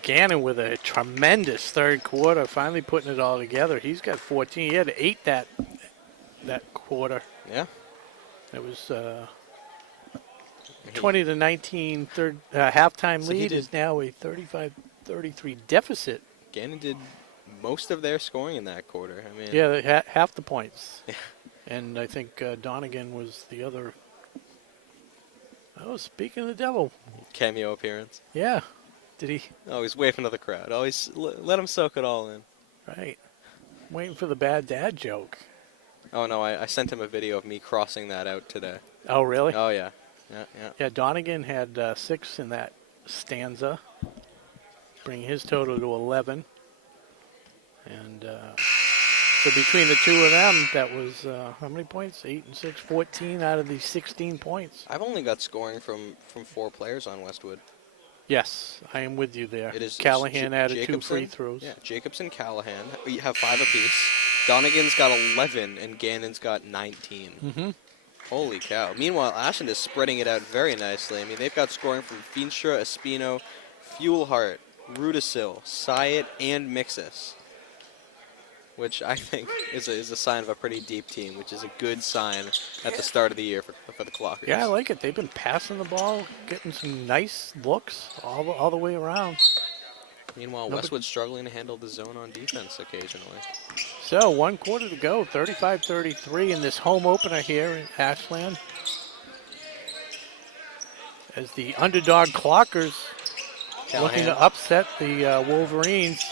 Gannon with a tremendous third quarter, finally putting it all together. He's got 14. He had 8 that quarter. Yeah. It was 20-19 halftime So lead is now a 35-33 deficit. Gannon did most of their scoring in that quarter. I mean, yeah, half the points. Yeah. And I think Donegan was the other. Oh, speaking of the devil. Cameo appearance. Yeah. Did he? Oh, he's waving to the crowd. Always let him soak it all in. Right. Waiting for the bad dad joke. Oh, no, I sent him a video of me crossing that out today. Oh, really? Oh, yeah. Yeah, Donegan had 6 in that stanza, bringing his total to 11. And so between the two of them, that was how many points? 8 and 6, 14 out of the 16 points. I've only got scoring from 4 players on Westwood. Yes, I am with you there. It is Callahan added Jacobson, 2 free throws. Yeah, Jacobson, Callahan. We have 5 apiece. Donegan's got 11, and Gannon's got 19. Mm-hmm. Holy cow. Meanwhile, Ashland is spreading it out very nicely. I mean, they've got scoring from Feenstra, Espino, Fuelhart, Rudisil, Syatt, and Mixis, which I think is a sign of a pretty deep team, which is a good sign at the start of the year for the Clockers. Yeah, I like it. They've been passing the ball, getting some nice looks all the way around. Meanwhile, Westwood's struggling to handle the zone on defense occasionally. So, 1 quarter to go, 35-33 in this home opener here in Ashland. As the underdog Clockers looking to upset the Wolverines.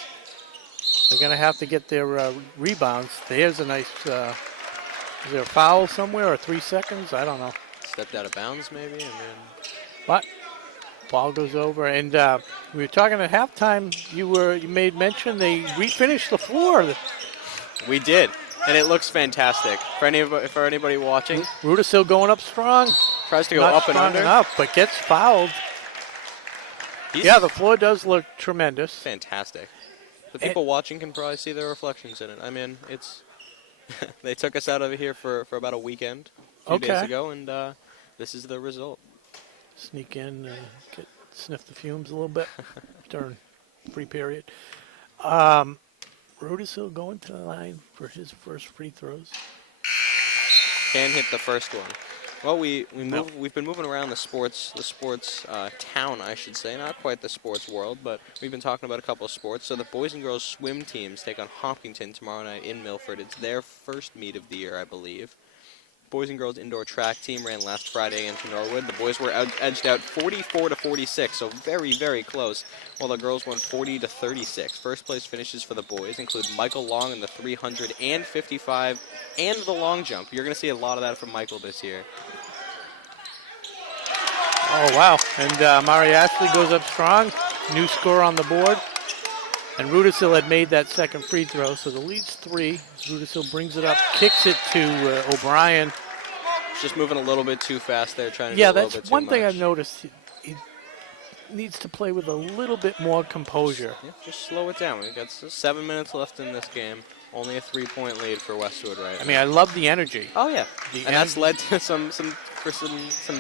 They're going to have to get their rebounds. There's a nice, is there a foul somewhere or 3 seconds? I don't know. Stepped out of bounds maybe, and then... But ball goes over, and we were talking at halftime. You made mention they refinished the floor. We did, and it looks fantastic. For anybody watching, Rudisil going up strong. Tries to go Not up and under. enough, but gets fouled. Yeah, the floor does look tremendous. Fantastic. The people watching can probably see their reflections in it. I mean, it's they took us out of here for about a weekend a few days ago, and this is the result. Sneak in, sniff the fumes a little bit during free period. Rudisil going to the line for his first free throws. Can hit the first one. Well, we've been moving around the sports town, I should say. Not quite the sports world, but we've been talking about a couple of sports. So the boys and girls swim teams take on Hopkinton tomorrow night in Milford. It's their first meet of the year, I believe. Boys and girls indoor track team ran last Friday against Norwood. The boys were edged out 44-46, so very, very close, while the girls won 40-36. First place finishes for the boys include Michael Long in the 300 and 55 and the long jump. You're going to see a lot of that from Michael this year. Oh, wow. And Mari Ashley goes up strong. New score on the board. And Rudisil had made that second free throw, so the lead's 3. Rudisil brings it up, kicks it to O'Brien. Just moving a little bit too fast there, trying to do a little that's bit too one thing much. I've noticed. He needs to play with a little bit more composure. Yeah, just slow it down. We've got 7 minutes left in this game. Only a 3-point lead for Westwood right I now. mean, I love the energy. Oh yeah, and that's led to some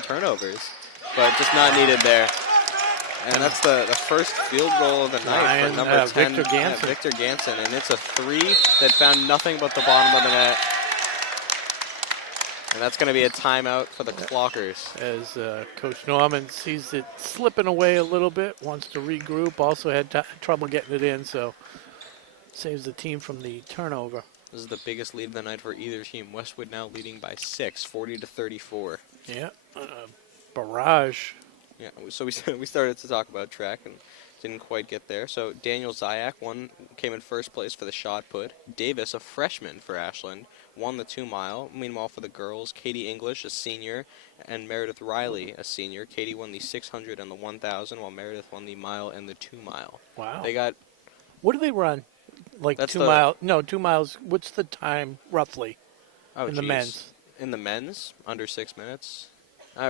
turnovers, but just not needed there. And that's the first field goal of the night for number 10, Victor Ganson. Victor Ganson, and it's a 3 that found nothing but the bottom of the net. And that's going to be a timeout for the Clockers. As Coach Norman sees it slipping away a little bit, wants to regroup, also had trouble getting it in, so saves the team from the turnover. This is the biggest lead of the night for either team. Westwood now leading by 6, 40-34. Yeah, barrage. Yeah, so we started to talk about track and didn't quite get there. So Daniel Zayak came in first place for the shot put. Davis, a freshman for Ashland, won the 2-mile. Meanwhile, for the girls, Katie English, a senior, and Meredith Riley, a senior. Katie won the 600 and the 1,000, while Meredith won the mile and the 2-mile. Wow. They got. What do they run? Like That's 2 miles? No, 2 miles. What's the time roughly Oh, in the geez. men's? In the men's, under 6 minutes.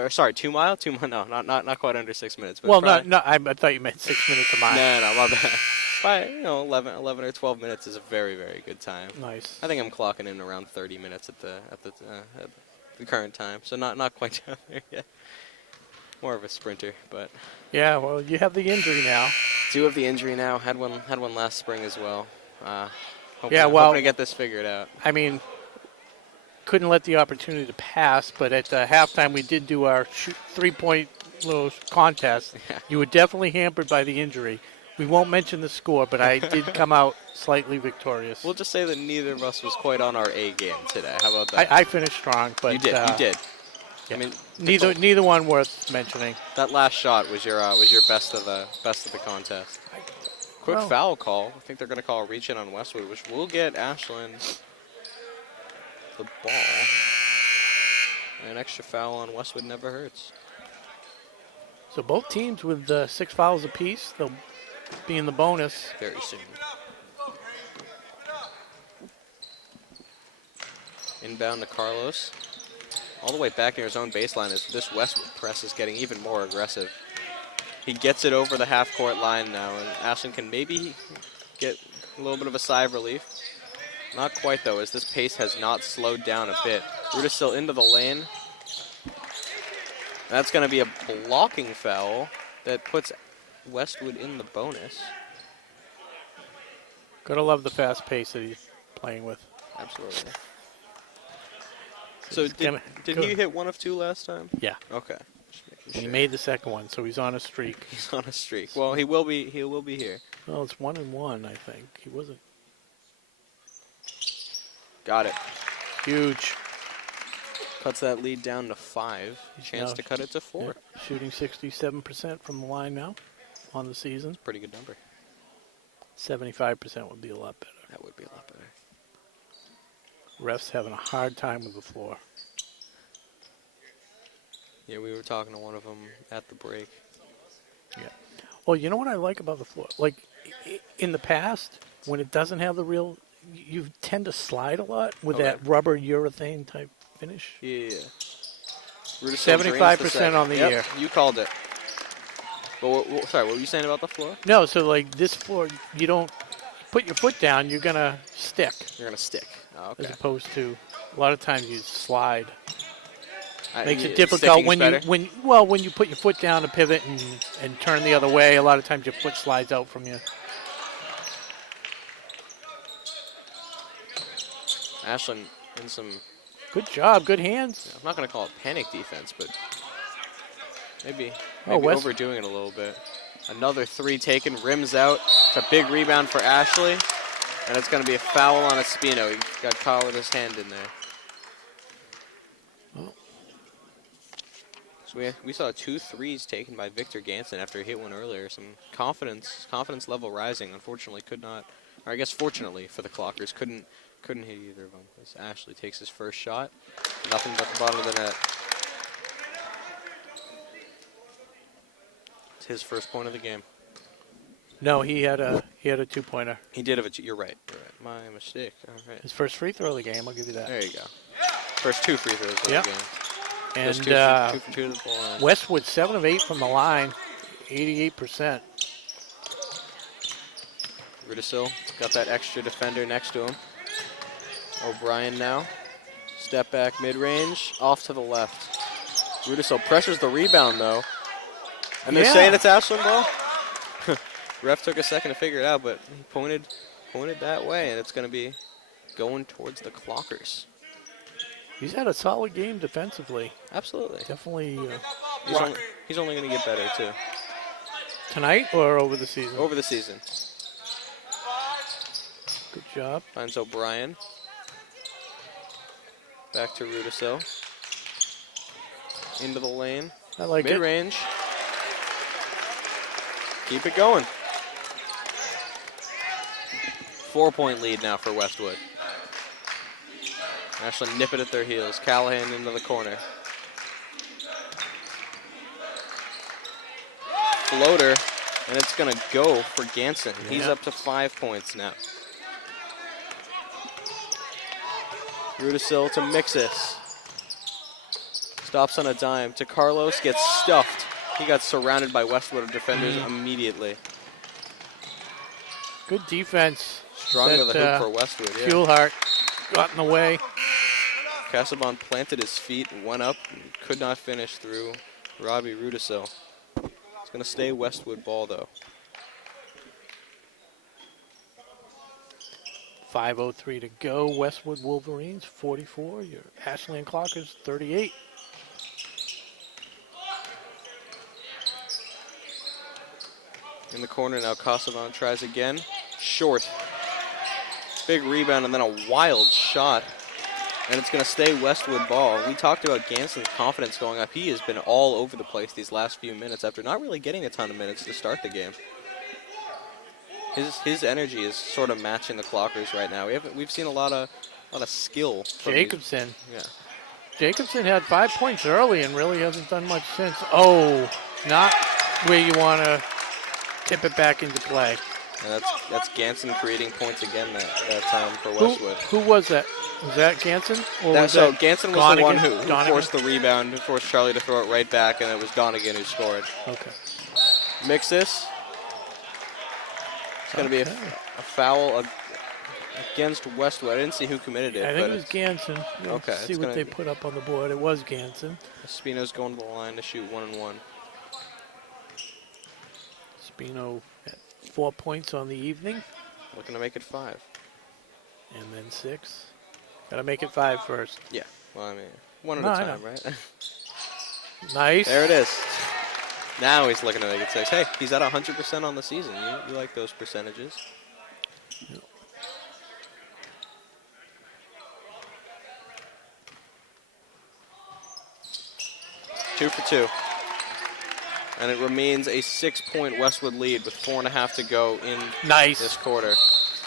Sorry, 2 mile? 2 mile? No, not quite under 6 minutes. But Well, probably, no, I thought you meant 6 minutes a mile. No, my bad. Probably, 11 or 12 minutes is a very, very good time. Nice. I think I'm clocking in around 30 minutes at the current time, so not quite down there yet. More of a sprinter, but Yeah, well, you have the injury now. do have the injury now. Had one last spring as well. Hoping to get this figured out. I mean, couldn't let the opportunity to pass, but at halftime we did do our 3-point little contest. Yeah. You were definitely hampered by the injury. We won't mention the score, but I did come out slightly victorious. We'll just say that neither of us was quite on our A game today. How about that? I finished strong, but you did. Yeah. I mean, neither one worth mentioning. that last shot was your best of the contest. Quick foul call. I think they're going to call a reach in on Westwood, which will get Ashland the ball. An extra foul on Westwood never hurts. So both teams with 6 fouls apiece. They'll be in the bonus. Very soon. Inbound to Carlos. All the way back near his own baseline as this Westwood press is getting even more aggressive. He gets it over the half-court line now, and Ashland can maybe get a little bit of a sigh of relief. Not quite, though, as this pace has not slowed down a bit. Ruta still into the lane. That's going to be a blocking foul that puts Westwood in the bonus. Gotta love the fast pace that he's playing with. Absolutely. So did he hit 1 of 2 last time? Yeah. Okay. And he made the second one, so he's on a streak. He's on a streak. Well, he will be here. Well, it's 1-1, I think. He wasn't. Got it. Huge. Cuts that lead down to 5. Chance now to cut it to 4. Yeah, shooting 67% from the line now on the season. Pretty good number. 75% would be a lot better. That would be a lot better. Refs having a hard time with the floor. Yeah, we were talking to one of them at the break. Yeah. Well, you know what I like about the floor? Like, in the past, when it doesn't have the real, you tend to slide a lot with that rubber urethane type finish. Yeah. 75% on the year. You called it. But sorry, what were you saying about the floor? No, so like this floor, you don't put your foot down, you're going to stick. You're going to stick. Oh, okay. As opposed to, a lot of times you slide. Makes Yeah, it difficult sticking's better? when you put your foot down to pivot and turn the other way. A lot of times your foot slides out from you. Ashland in some. Good job, good hands. I'm not going to call it panic defense, but maybe West- overdoing it a little bit. Another 3 taken, rims out. It's a big rebound for Ashley, and it's going to be a foul on Espino. He got caught with his hand in there. So we saw 2 threes taken by Victor Ganson after he hit one earlier. Some confidence level rising. Unfortunately, could not, or I guess fortunately for the Clockers, couldn't hit either of them. As Ashley takes his first shot, nothing but the bottom of the net. It's his first point of the game. No, he had a 2-pointer. He did have a. You're right. My mistake. All right. His first free throw of the game. I'll give you that. There you go. First 2 free throws of the game. And First 2 for 2 to the ball line. Westwood 7 of 8 from the line, 88%. Rudisil got that extra defender next to him. O'Brien now. Step back mid-range, off to the left. Rudisil pressures the rebound, though. And they're saying it's Ashland ball. Ref took a second to figure it out, but he pointed that way, and it's going to be going towards the Clockers. He's had a solid game defensively. Absolutely. Definitely. He's only going to get better, too. Tonight or over the season? Over the season. Good job. Finds O'Brien. Back to Rudisil. Into the lane. I like it. Mid-range. Keep it going. 4-point lead now for Westwood. Ashland nip it at their heels. Callahan into the corner. Floater, and it's going to go for Ganson. Yeah. He's up to 5 points now. Rudisil to Mixis. Stops on a dime to Carlos, gets stuffed. He got surrounded by Westwood defenders immediately. Good defense. Strong to the hoop for Westwood. Yeah. Fuelhart got in the way. Casaubon planted his feet, went up, and could not finish through Robbie Rudisil. It's going to stay Westwood ball, though. 5:03 to go. Westwood Wolverines 44. Your Ashland Clockers 38. In the corner now, Casaubon tries again. Short. Big rebound and then a wild shot. And it's going to stay Westwood ball. We talked about Ganson's confidence going up. He has been all over the place these last few minutes after not really getting a ton of minutes to start the game. His energy is sort of matching the Clockers right now. We've seen a lot of skill. Jacobson. Yeah. Jacobson had 5 points early and really hasn't done much since. Oh, not where you want to tip it back into play. And that's Ganson creating points again that time for Westwood. Who was that? Was that Ganson? Ganson was the one who forced the rebound, who forced Charlie to throw it right back, and it was Donegan who scored. Okay. Mixis. It's going to be a foul against Westwood. I didn't see who committed it. I think it was Ganson. Okay. Let's see what they put up on the board. It was Ganson. Espino's going to the line to shoot 1-1. Espino at 4 points on the evening. Looking to make it 5. And then 6. Got to make it 5 first. Yeah. Well, I mean, one at a time, right? Nice. There it is. Now he's looking to make it 6. Hey, he's at 100% on the season. You like those percentages. Yep. Two for two. And it remains a 6-point Westwood lead with 4.5 to go in this quarter.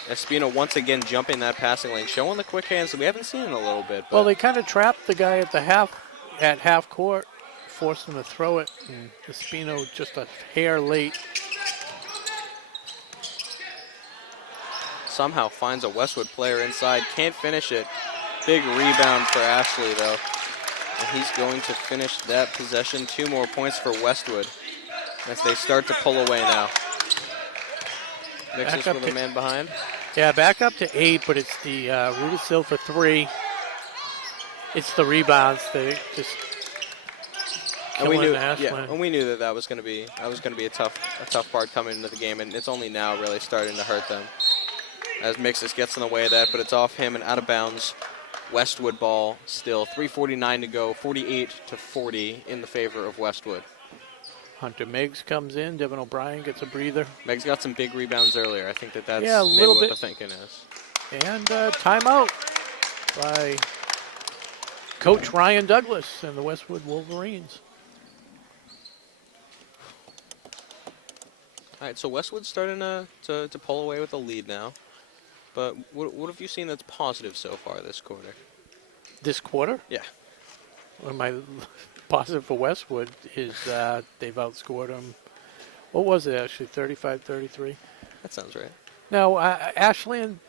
Espino once again jumping that passing lane, showing the quick hands that we haven't seen in a little bit. Well, they kind of trapped the guy at half court, forced him to throw it, and Espino just a hair late. Somehow finds a Westwood player inside, can't finish it. Big rebound for Ashley, though. And he's going to finish that possession. 2 more points for Westwood as they start to pull away now. Mixes with a man behind. Yeah, back up to 8, but it's the Rudisil for 3. It's the rebounds. They just and we knew, Ashland. And we knew that was going to be a tough part coming into the game, and it's only now really starting to hurt them. As Mixes gets in the way of that, but it's off him and out of bounds. Westwood ball still. 3:49 to go. 48-40 in the favor of Westwood. Hunter Meigs comes in. Devin O'Brien gets a breather. Meigs got some big rebounds earlier. I think that's maybe what the thinking is. And timeout by Coach Ryan Douglas and the Westwood Wolverines. All right, so Westwood's starting to pull away with a lead now. But what have you seen that's positive so far this quarter? This quarter? Yeah. Well, my positive for Westwood is they've outscored them. What was it, actually, 35-33? That sounds right. No, Ashland,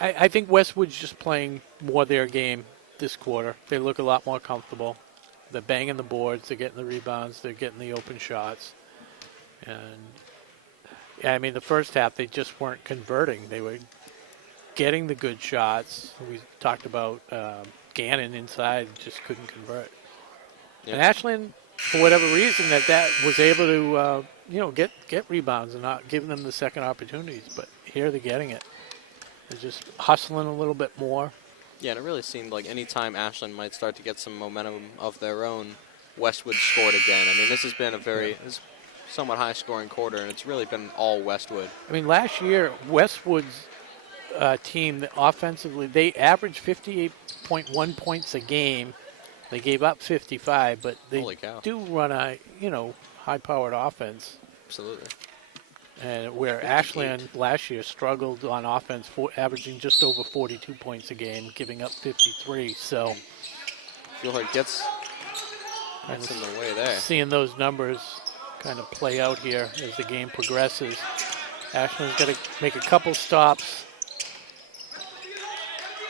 I think Westwood's just playing more their game this quarter. They look a lot more comfortable. They're banging the boards. They're getting the rebounds. They're getting the open shots. And, yeah, I mean, the first half, they just weren't converting. They were getting the good shots. We talked about Gannon inside, just couldn't convert. Yep. And Ashland, for whatever reason, that was able to get rebounds and not giving them the second opportunities. But here they're getting it. They're just hustling a little bit more. Yeah, and it really seemed like any time Ashland might start to get some momentum of their own, Westwood scored again. I mean, this has been a this somewhat high-scoring quarter, and it's really been all Westwood. I mean, last year, Westwood's team, offensively, they averaged 58.1 points a game. They gave up 55, but they do run a, high-powered offense. Absolutely. And where Ashland last year struggled on offense, averaging just over 42 points a game, giving up 53. So, Fieldhart gets in the way there. Seeing those numbers kind of play out here as the game progresses. Ashland's got to make a couple stops.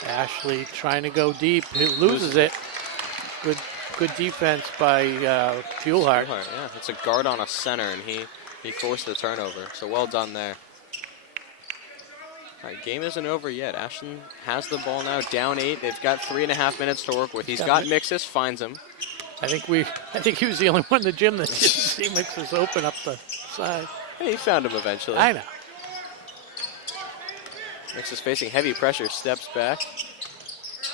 Ashley trying to go deep, he loses it. Good defense by Fuelhart. Yeah, it's a guard on a center, and he forced the turnover. So well done there. All right, game isn't over yet. Ashland has the ball now, down 8. They've got 3.5 minutes to work with. He's got Mixus, finds him. I think he was the only one in the gym that didn't see Mixus open up the side. Hey, he found him eventually. I know. Mixus facing heavy pressure, steps back.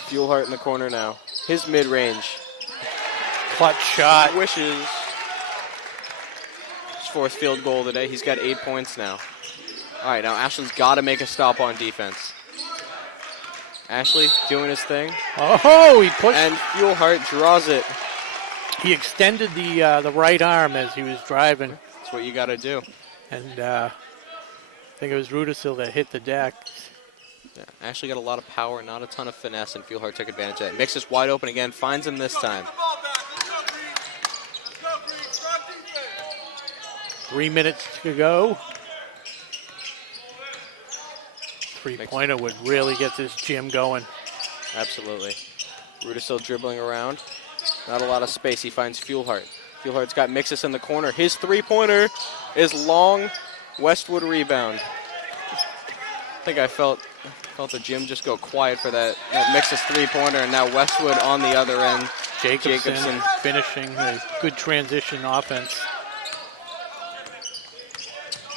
Fuelhart in the corner now. His mid-range. Clutch shot. Wishes. His 4th field goal today. He's got 8 points now. All right, now Ashland's got to make a stop on defense. Ashley doing his thing. Oh, he pushed. And Fuelhart draws it. He extended the right arm as he was driving. That's what you got to do. And I think it was Rudisil that hit the deck. Yeah, Ashley got a lot of power, not a ton of finesse, and Fuelhart took advantage of that. Mixus wide open again, finds him this time. 3 minutes to go. Three-pointer would really get this gym going. Absolutely. Rudisil dribbling around. Not a lot of space. He finds Fuelhart. Fuelhart's got Mixus in the corner. His three-pointer is long. Westwood rebound. I think I felt the gym just go quiet for that Mixus three-pointer, and now Westwood on the other end. Jacobson finishing a good transition offense.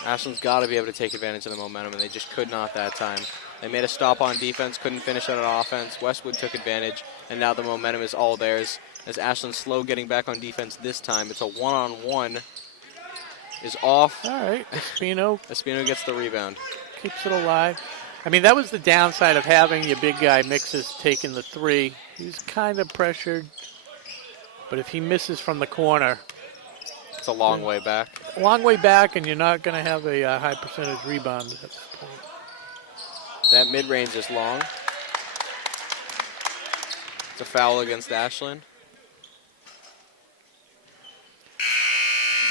Ashland's got to be able to take advantage of the momentum, and they just could not that time. They made a stop on defense, couldn't finish on offense. Westwood took advantage, and now the momentum is all theirs. As Ashland's slow getting back on defense this time, it's a one-on-one. Is off. All right, Espino. Espino gets the rebound. Keeps it alive. I mean, that was the downside of having your big guy Mixus taking the three. He's kind of pressured, but if he misses from the corner, it's a long way back. A long way back, and you're not going to have a high percentage rebound at that point. That mid-range is long. It's a foul against Ashland.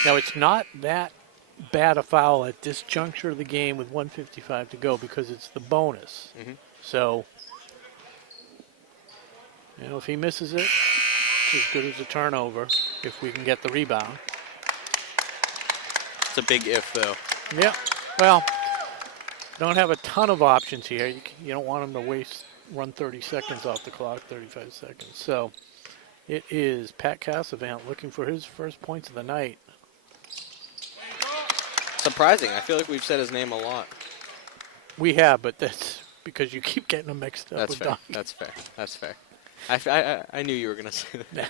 Now, it's not that bad a foul at this juncture of the game with 1:55 to go because it's the bonus. Mm-hmm. So, if he misses it, it's as good as a turnover if we can get the rebound. It's a big if, though. Yeah. Well, don't have a ton of options here. You don't want him to run 30 seconds off the clock, 35 seconds. So, it is Pat Cassavant looking for his first points of the night. Surprising. I feel like we've said his name a lot. We have, but that's because you keep getting them mixed up. That's with fair. Don. That's fair. That's fair. I knew you were going to say that.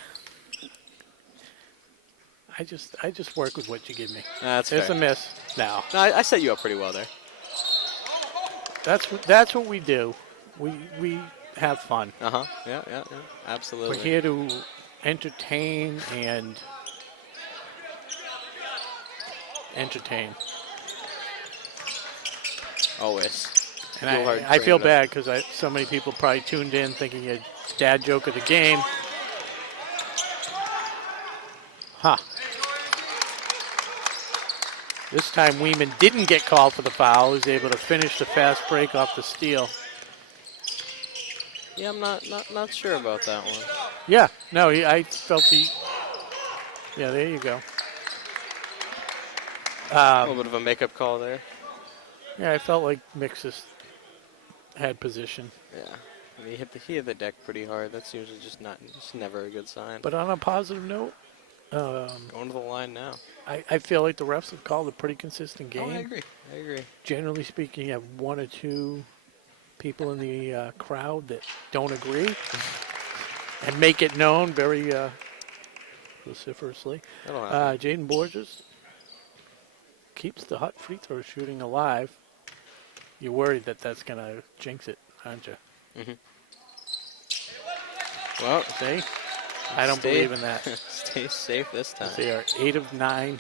I just work with what you give me. That's There's fair. a miss. No, I set you up pretty well there. that's what we do. We have fun. Yeah. Absolutely. We're here to entertain and entertain. Always. And I feel bad because so many people probably tuned in thinking a dad joke of the game. Huh. This time Weeman didn't get called for the foul. He was able to finish the fast break off the steal. Yeah, I'm not sure about that one. Yeah, no, I felt yeah, there you go. A little bit of a makeup call there. Yeah, I felt like Mixus had position. Yeah. I mean, he hit the deck pretty hard. That's usually just never a good sign. But on a positive note, Going to the line now. I feel like the refs have called a pretty consistent game. Oh, I agree. Generally speaking, you have one or two people in the crowd that don't agree and make it known very vociferously. That'll happen. Jaden Borges keeps the hot free throw shooting alive. You're worried that that's going to jinx it, aren't you? Mm-hmm. Well, see? I don't believe in that. Stay safe this time. They are 8 of 9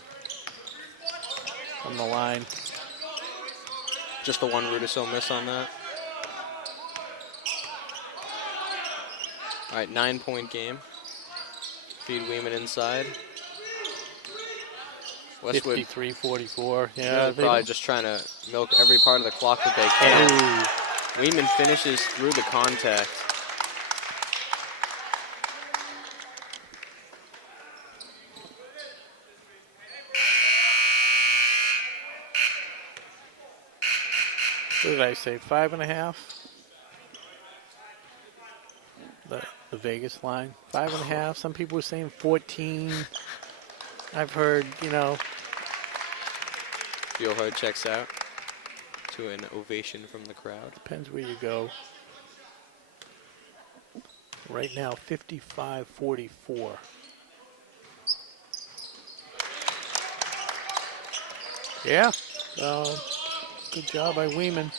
from the line. Just the one Rudisil miss on that. All right, 9-point game. Feed Weeman inside. Westwood 53-44. Yeah, they're probably just trying to milk every part of the clock that they can. Ooh. Weeman finishes through the contact. What did I say? 5.5? The Vegas line. 5.5. Some people were saying 14. I've heard, Fieldhard checks out to an ovation from the crowd. depends where you go. Right now, 55-44. Yeah. Good job by Weeman.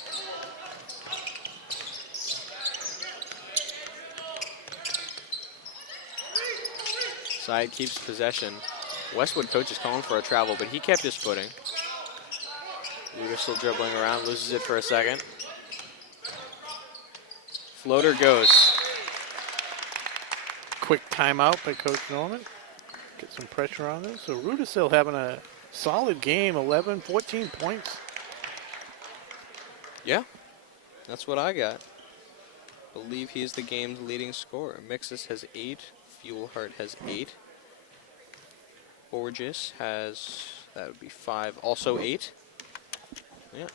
Side keeps possession. Westwood coach is calling for a travel, but he kept his footing. Luger still dribbling around, loses it for a second. Floater goes. Quick timeout by Coach Norman. Get some pressure on this. So Rudisil having a solid game, 11, 14 points. Yeah, that's what I got. Believe he's the game's leading scorer. Mixus has 8. Fuelhart has 8. Borges has, that would be 5, also 8. Yeah.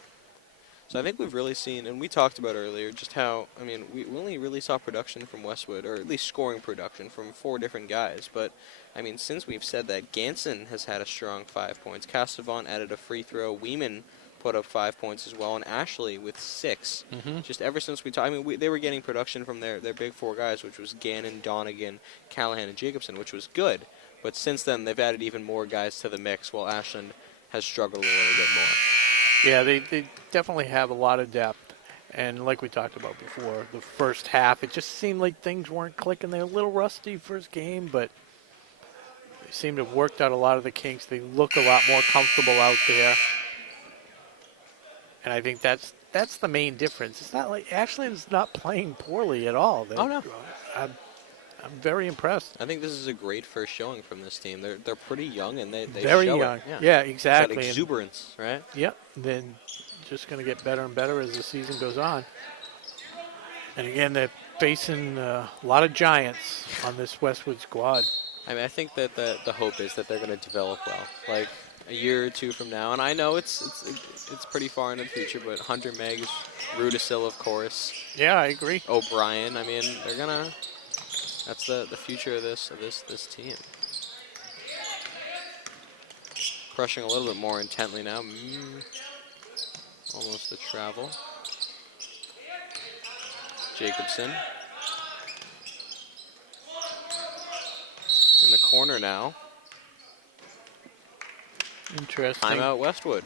So I think we've really seen, and we talked about earlier, just how, I mean, we only really saw production from Westwood, or at least scoring production from 4 different guys. But, I mean, since we've said that, Ganson has had a strong 5 points. Castavant added a free throw. Weeman put up 5 points as well, and Ashley with 6. Just ever since we talked, I mean, they were getting production from their big 4 guys, which was Gannon, Donegan, Callahan, and Jacobson, which was good. But since then, they've added even more guys to the mix, while Ashland has struggled a little bit more. Yeah, they definitely have a lot of depth. And like we talked about before, the first half, it just seemed like things weren't clicking. They're a little rusty first game, but they seem to have worked out a lot of the kinks. They look a lot more comfortable out there. And I think that's the main difference. It's not like Ashland's not playing poorly at all. Oh, no. I'm very impressed. I think this is a great first showing from this team. They're pretty young, and they very show young. It. Yeah, exactly. That exuberance, right? Yep. Then just going to get better and better as the season goes on. And again, they're facing a lot of giants on this Westwood squad. I mean, I think that the hope is that they're going to develop well, like a year or two from now. And I know it's pretty far in the future, but Hunter Meggs, Rudisil, of course. Yeah, I agree. O'Brien. I mean, they're gonna. That's the future of this team. Crushing a little bit more intently now. Almost a travel. Jacobson. In the corner now. Interesting. Timeout Westwood.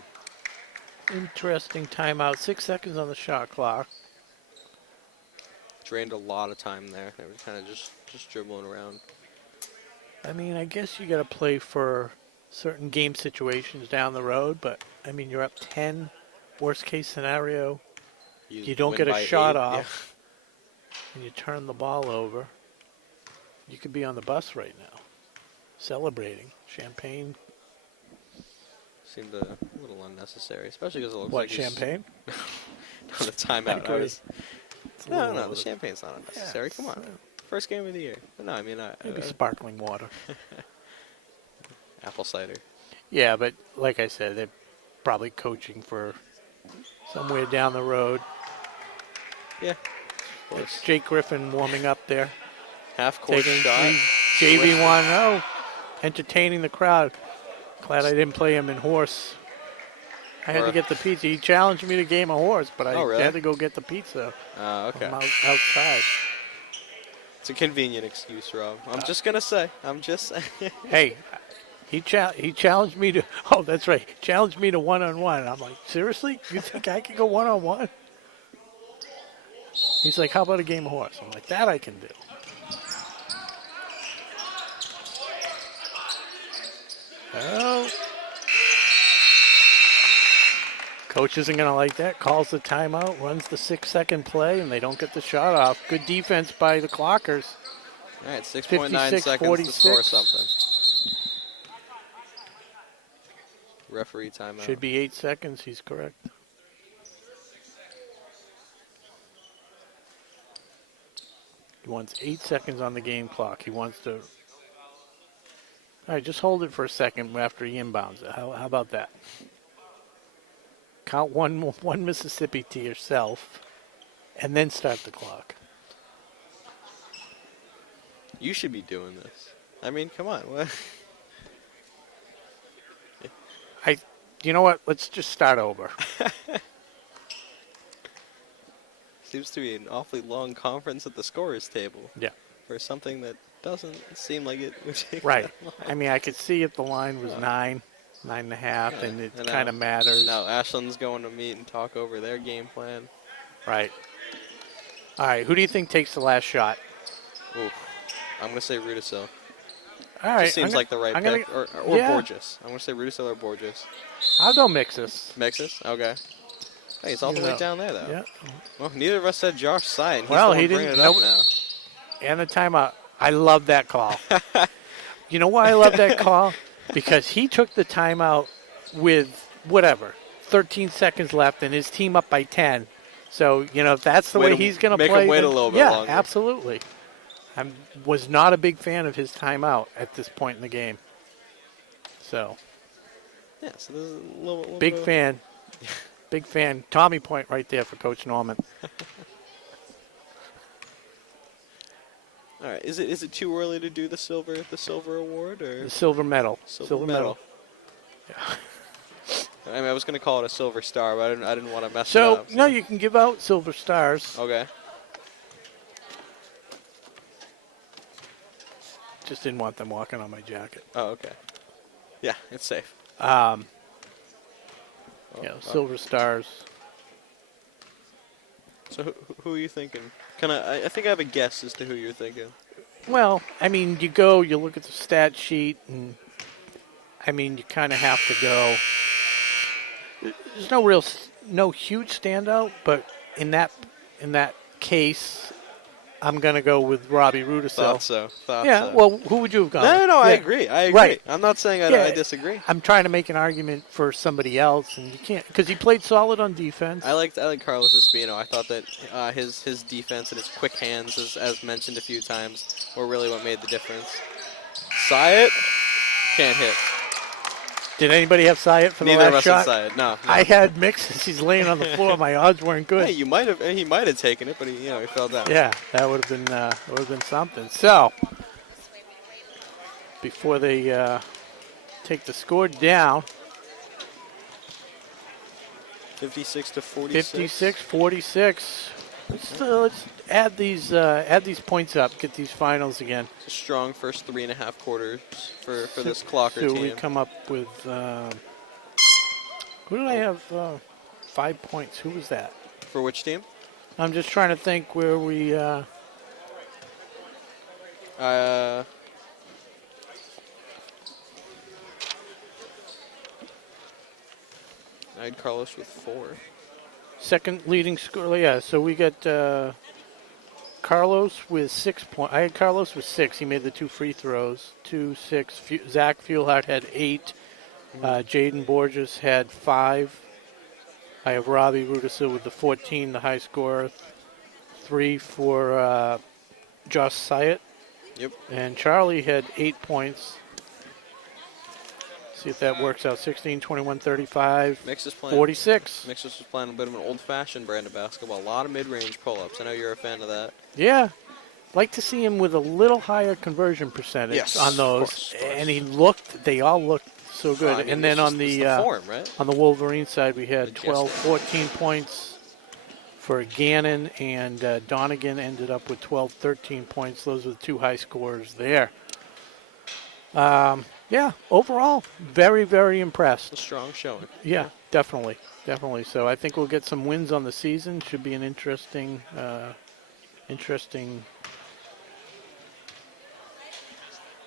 Interesting timeout. 6 seconds on the shot clock. Drained a lot of time there. They were kind of just dribbling around. I mean, I guess you got to play for certain game situations down the road, but I mean, you're up 10. Worst case scenario, you don't get a shot 8, off, and you turn the ball over. You could be on the bus right now, celebrating champagne. Seemed a little unnecessary, especially because it looks What, like he's- champagne? No, the timeout. No, the champagne's not unnecessary. Yeah, Come on. First game of the year. But no, I mean, Maybe sparkling water. apple cider. Yeah, but like I said, they're probably coaching for somewhere down the road. Yeah. Of It's course. Jake Griffin warming up there. Half-court Taking shot. JV1. Oh, entertaining the crowd. Glad I didn't play him in horse. I had to get the pizza. He challenged me to game of horse, but I really? had to go get the pizza Okay. from outside. It's a convenient excuse, Rob. I'm just going to say. I'm just saying. Hey, he challenged me to. Oh, that's right. Challenged me to one-on-one. I'm like, seriously? You think I can go one-on-one? He's like, how about a game of horse? I'm like, that I can do. Oh. Coach isn't going to like that. Calls the timeout, runs the 6-second play, and they don't get the shot off. Good defense by the Clockers. All right, 6.9 seconds to score something. Referee timeout. Should be 8 seconds. He's correct. He wants 8 seconds on the game clock. He wants to. All right, just hold it for a second after he inbounds it. How about that? Count one Mississippi to yourself, and then start the clock. You should be doing this. I mean, come on. What? You know what? Let's just start over. Seems to be an awfully long conference at the scorer's table. Yeah. For something that doesn't seem like it would take Right. that long. I mean, I could see if the line was 9.5, and it kind of matters. Now Ashland's going to meet and talk over their game plan. Right. All right. Who do you think takes the last shot? Oof. I'm going to say Rudisill. All right. Just seems like the right pick. Or yeah. Borges. I'm going to say Rudisill or Borges. I'll go Mixus. Mixus? Okay. Hey, it's all the way down there, though. Yeah. Well, neither of us said Josh Sy, and he's Well, the one he bringing didn't. it up now. And the timeout. I love that call. You know why I love that call? Because he took the timeout with 13 seconds left, and his team up by 10. So, if that's the way he's going to play. Make him wait a little bit longer. Yeah, absolutely. I was not a big fan of his timeout at this point in the game. So. Yeah, so this is a little big fan. Big fan. Tommy point right there for Coach Norman. All right. Is it too early to do the silver award or the silver medal? Silver medal. Yeah. I mean, I was going to call it a silver star, but I didn't want to mess it up. So no, you can give out silver stars. Okay. Just didn't want them walking on my jacket. Oh, okay. Yeah, it's safe. Silver stars. So who are you thinking? I think I have a guess as to who you're thinking. Well, I mean, you look at the stat sheet, and I mean, you kind of have to go. There's no huge standout, but in that case, I'm gonna go with Robbie Rudisill. Thought yeah. so. Well, who would you have gone? No, yeah. I agree. Right. I'm not saying I disagree. I'm trying to make an argument for somebody else, and you can't because he played solid on defense. I like Carlos Espino. I thought that his defense and his quick hands, as mentioned a few times, were really what made the difference. Syed can't hit. Did anybody have Syed for the Neither last of us shot? had Syed. No. I had Mixes. He's laying on the floor. My odds weren't good. Hey, he might have taken it, but he fell down. Yeah, that would have been something. So before they take the score down, 56-46. 56-46. Let's add these points up. Get these finals again. It's a strong first 3.5 quarters for this Clocker team. So we come up with who did I have 5 points? Who was that? For which team? I'm just trying to think where we. I had Carlos with 4. Second leading scorer, yeah. So we got Carlos with 6 points. I had Carlos with 6. He made the 2 free throws. 2, 6. Zach Fuelhart had 8. Jaden Borges had 5. I have Robbie Rudisill with the 14, the high scorer. 3 for Josh Syed. Yep. And Charlie had 8 points. See if that works out. 16, 21, 35, Mix is playing. 46. Mixers was playing a bit of an old-fashioned brand of basketball. A lot of mid-range pull-ups. I know you're a fan of that. Yeah. Like to see him with a little higher conversion percentage Yes, on those. of course. And they all looked so good. Well, I mean, and then it's on just- the, it's the form, right? on the Wolverine side, we had The 12, gesture. 14 points for Gannon, and Donegan ended up with 12, 13 points. Those were the two high scorers there. Yeah, overall, very, very impressed. A strong showing. Yeah, definitely. Definitely. So I think we'll get some wins on the season. Should be an interesting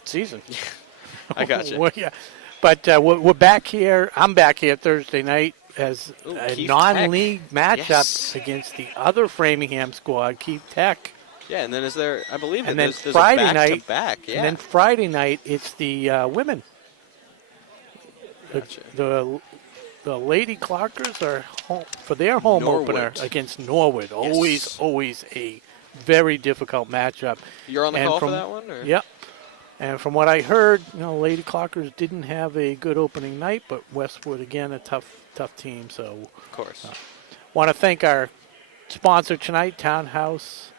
season. I got you. Well, yeah. But we're back here. I'm back here Thursday night as Ooh, a Keith non-league matchup Yes. against the other Framingham squad, Keith Tech. Yeah, and then is there, I believe, And that then there's Friday a night, back-to-back. Yeah. And then Friday night, it's the women. Gotcha. The Lady Clarkers are home for their home Norwood. opener against Norwood. Always a very difficult matchup. You're on the And call from- for that one? Or? Yep. And from what I heard, Lady Clockers didn't have a good opening night, but Westwood, again, a tough team. So Of course. want to thank our sponsor tonight, Townhouse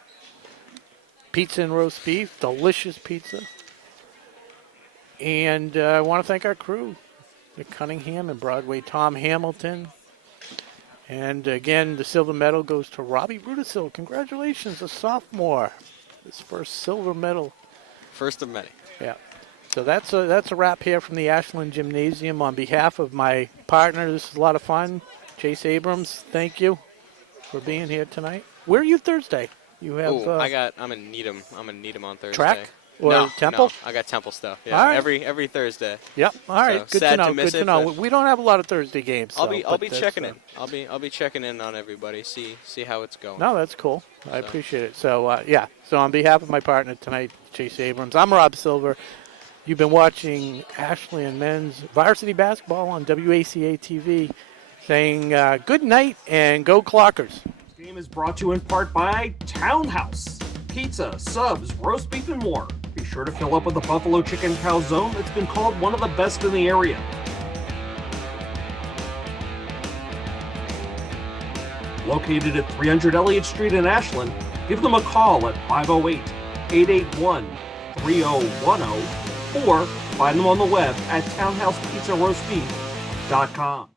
Pizza and Roast Beef. Delicious pizza. And I want to thank our crew, Nick Cunningham and Broadway Tom Hamilton. And again, the silver medal goes to Robbie Rudisil. Congratulations, a sophomore. His first silver medal. First of many. Yeah. So that's a wrap here from the Ashland Gymnasium. On behalf of my partner, this is a lot of fun. Chase Abrams, thank you for being here tonight. Where are you Thursday? You have I'm in Needham. I'm in Needham on Thursday. track or no, Temple? No, I got Temple stuff. Yeah, All right. every Thursday. Yep. All right. So, Good to sad know. to miss Good to it, know. but- We don't have a lot of Thursday games. I'll so, be but that's, checking in. I'll be checking in on everybody. See how it's going. No, that's cool. I appreciate it. So yeah. So on behalf of my partner tonight, Chase Abrams, I'm Rob Silver. You've been watching Ashland men's varsity basketball on WACA-TV. Saying good night and go Clockers. This game is brought to you in part by Townhouse. Pizza, subs, roast beef, and more. Be sure to fill up with the buffalo chicken calzone that's been called one of the best in the area. Located at 300 Elliott Street in Ashland, give them a call at 508-881-3010 or find them on the web at townhousepizzaroastbeef.com.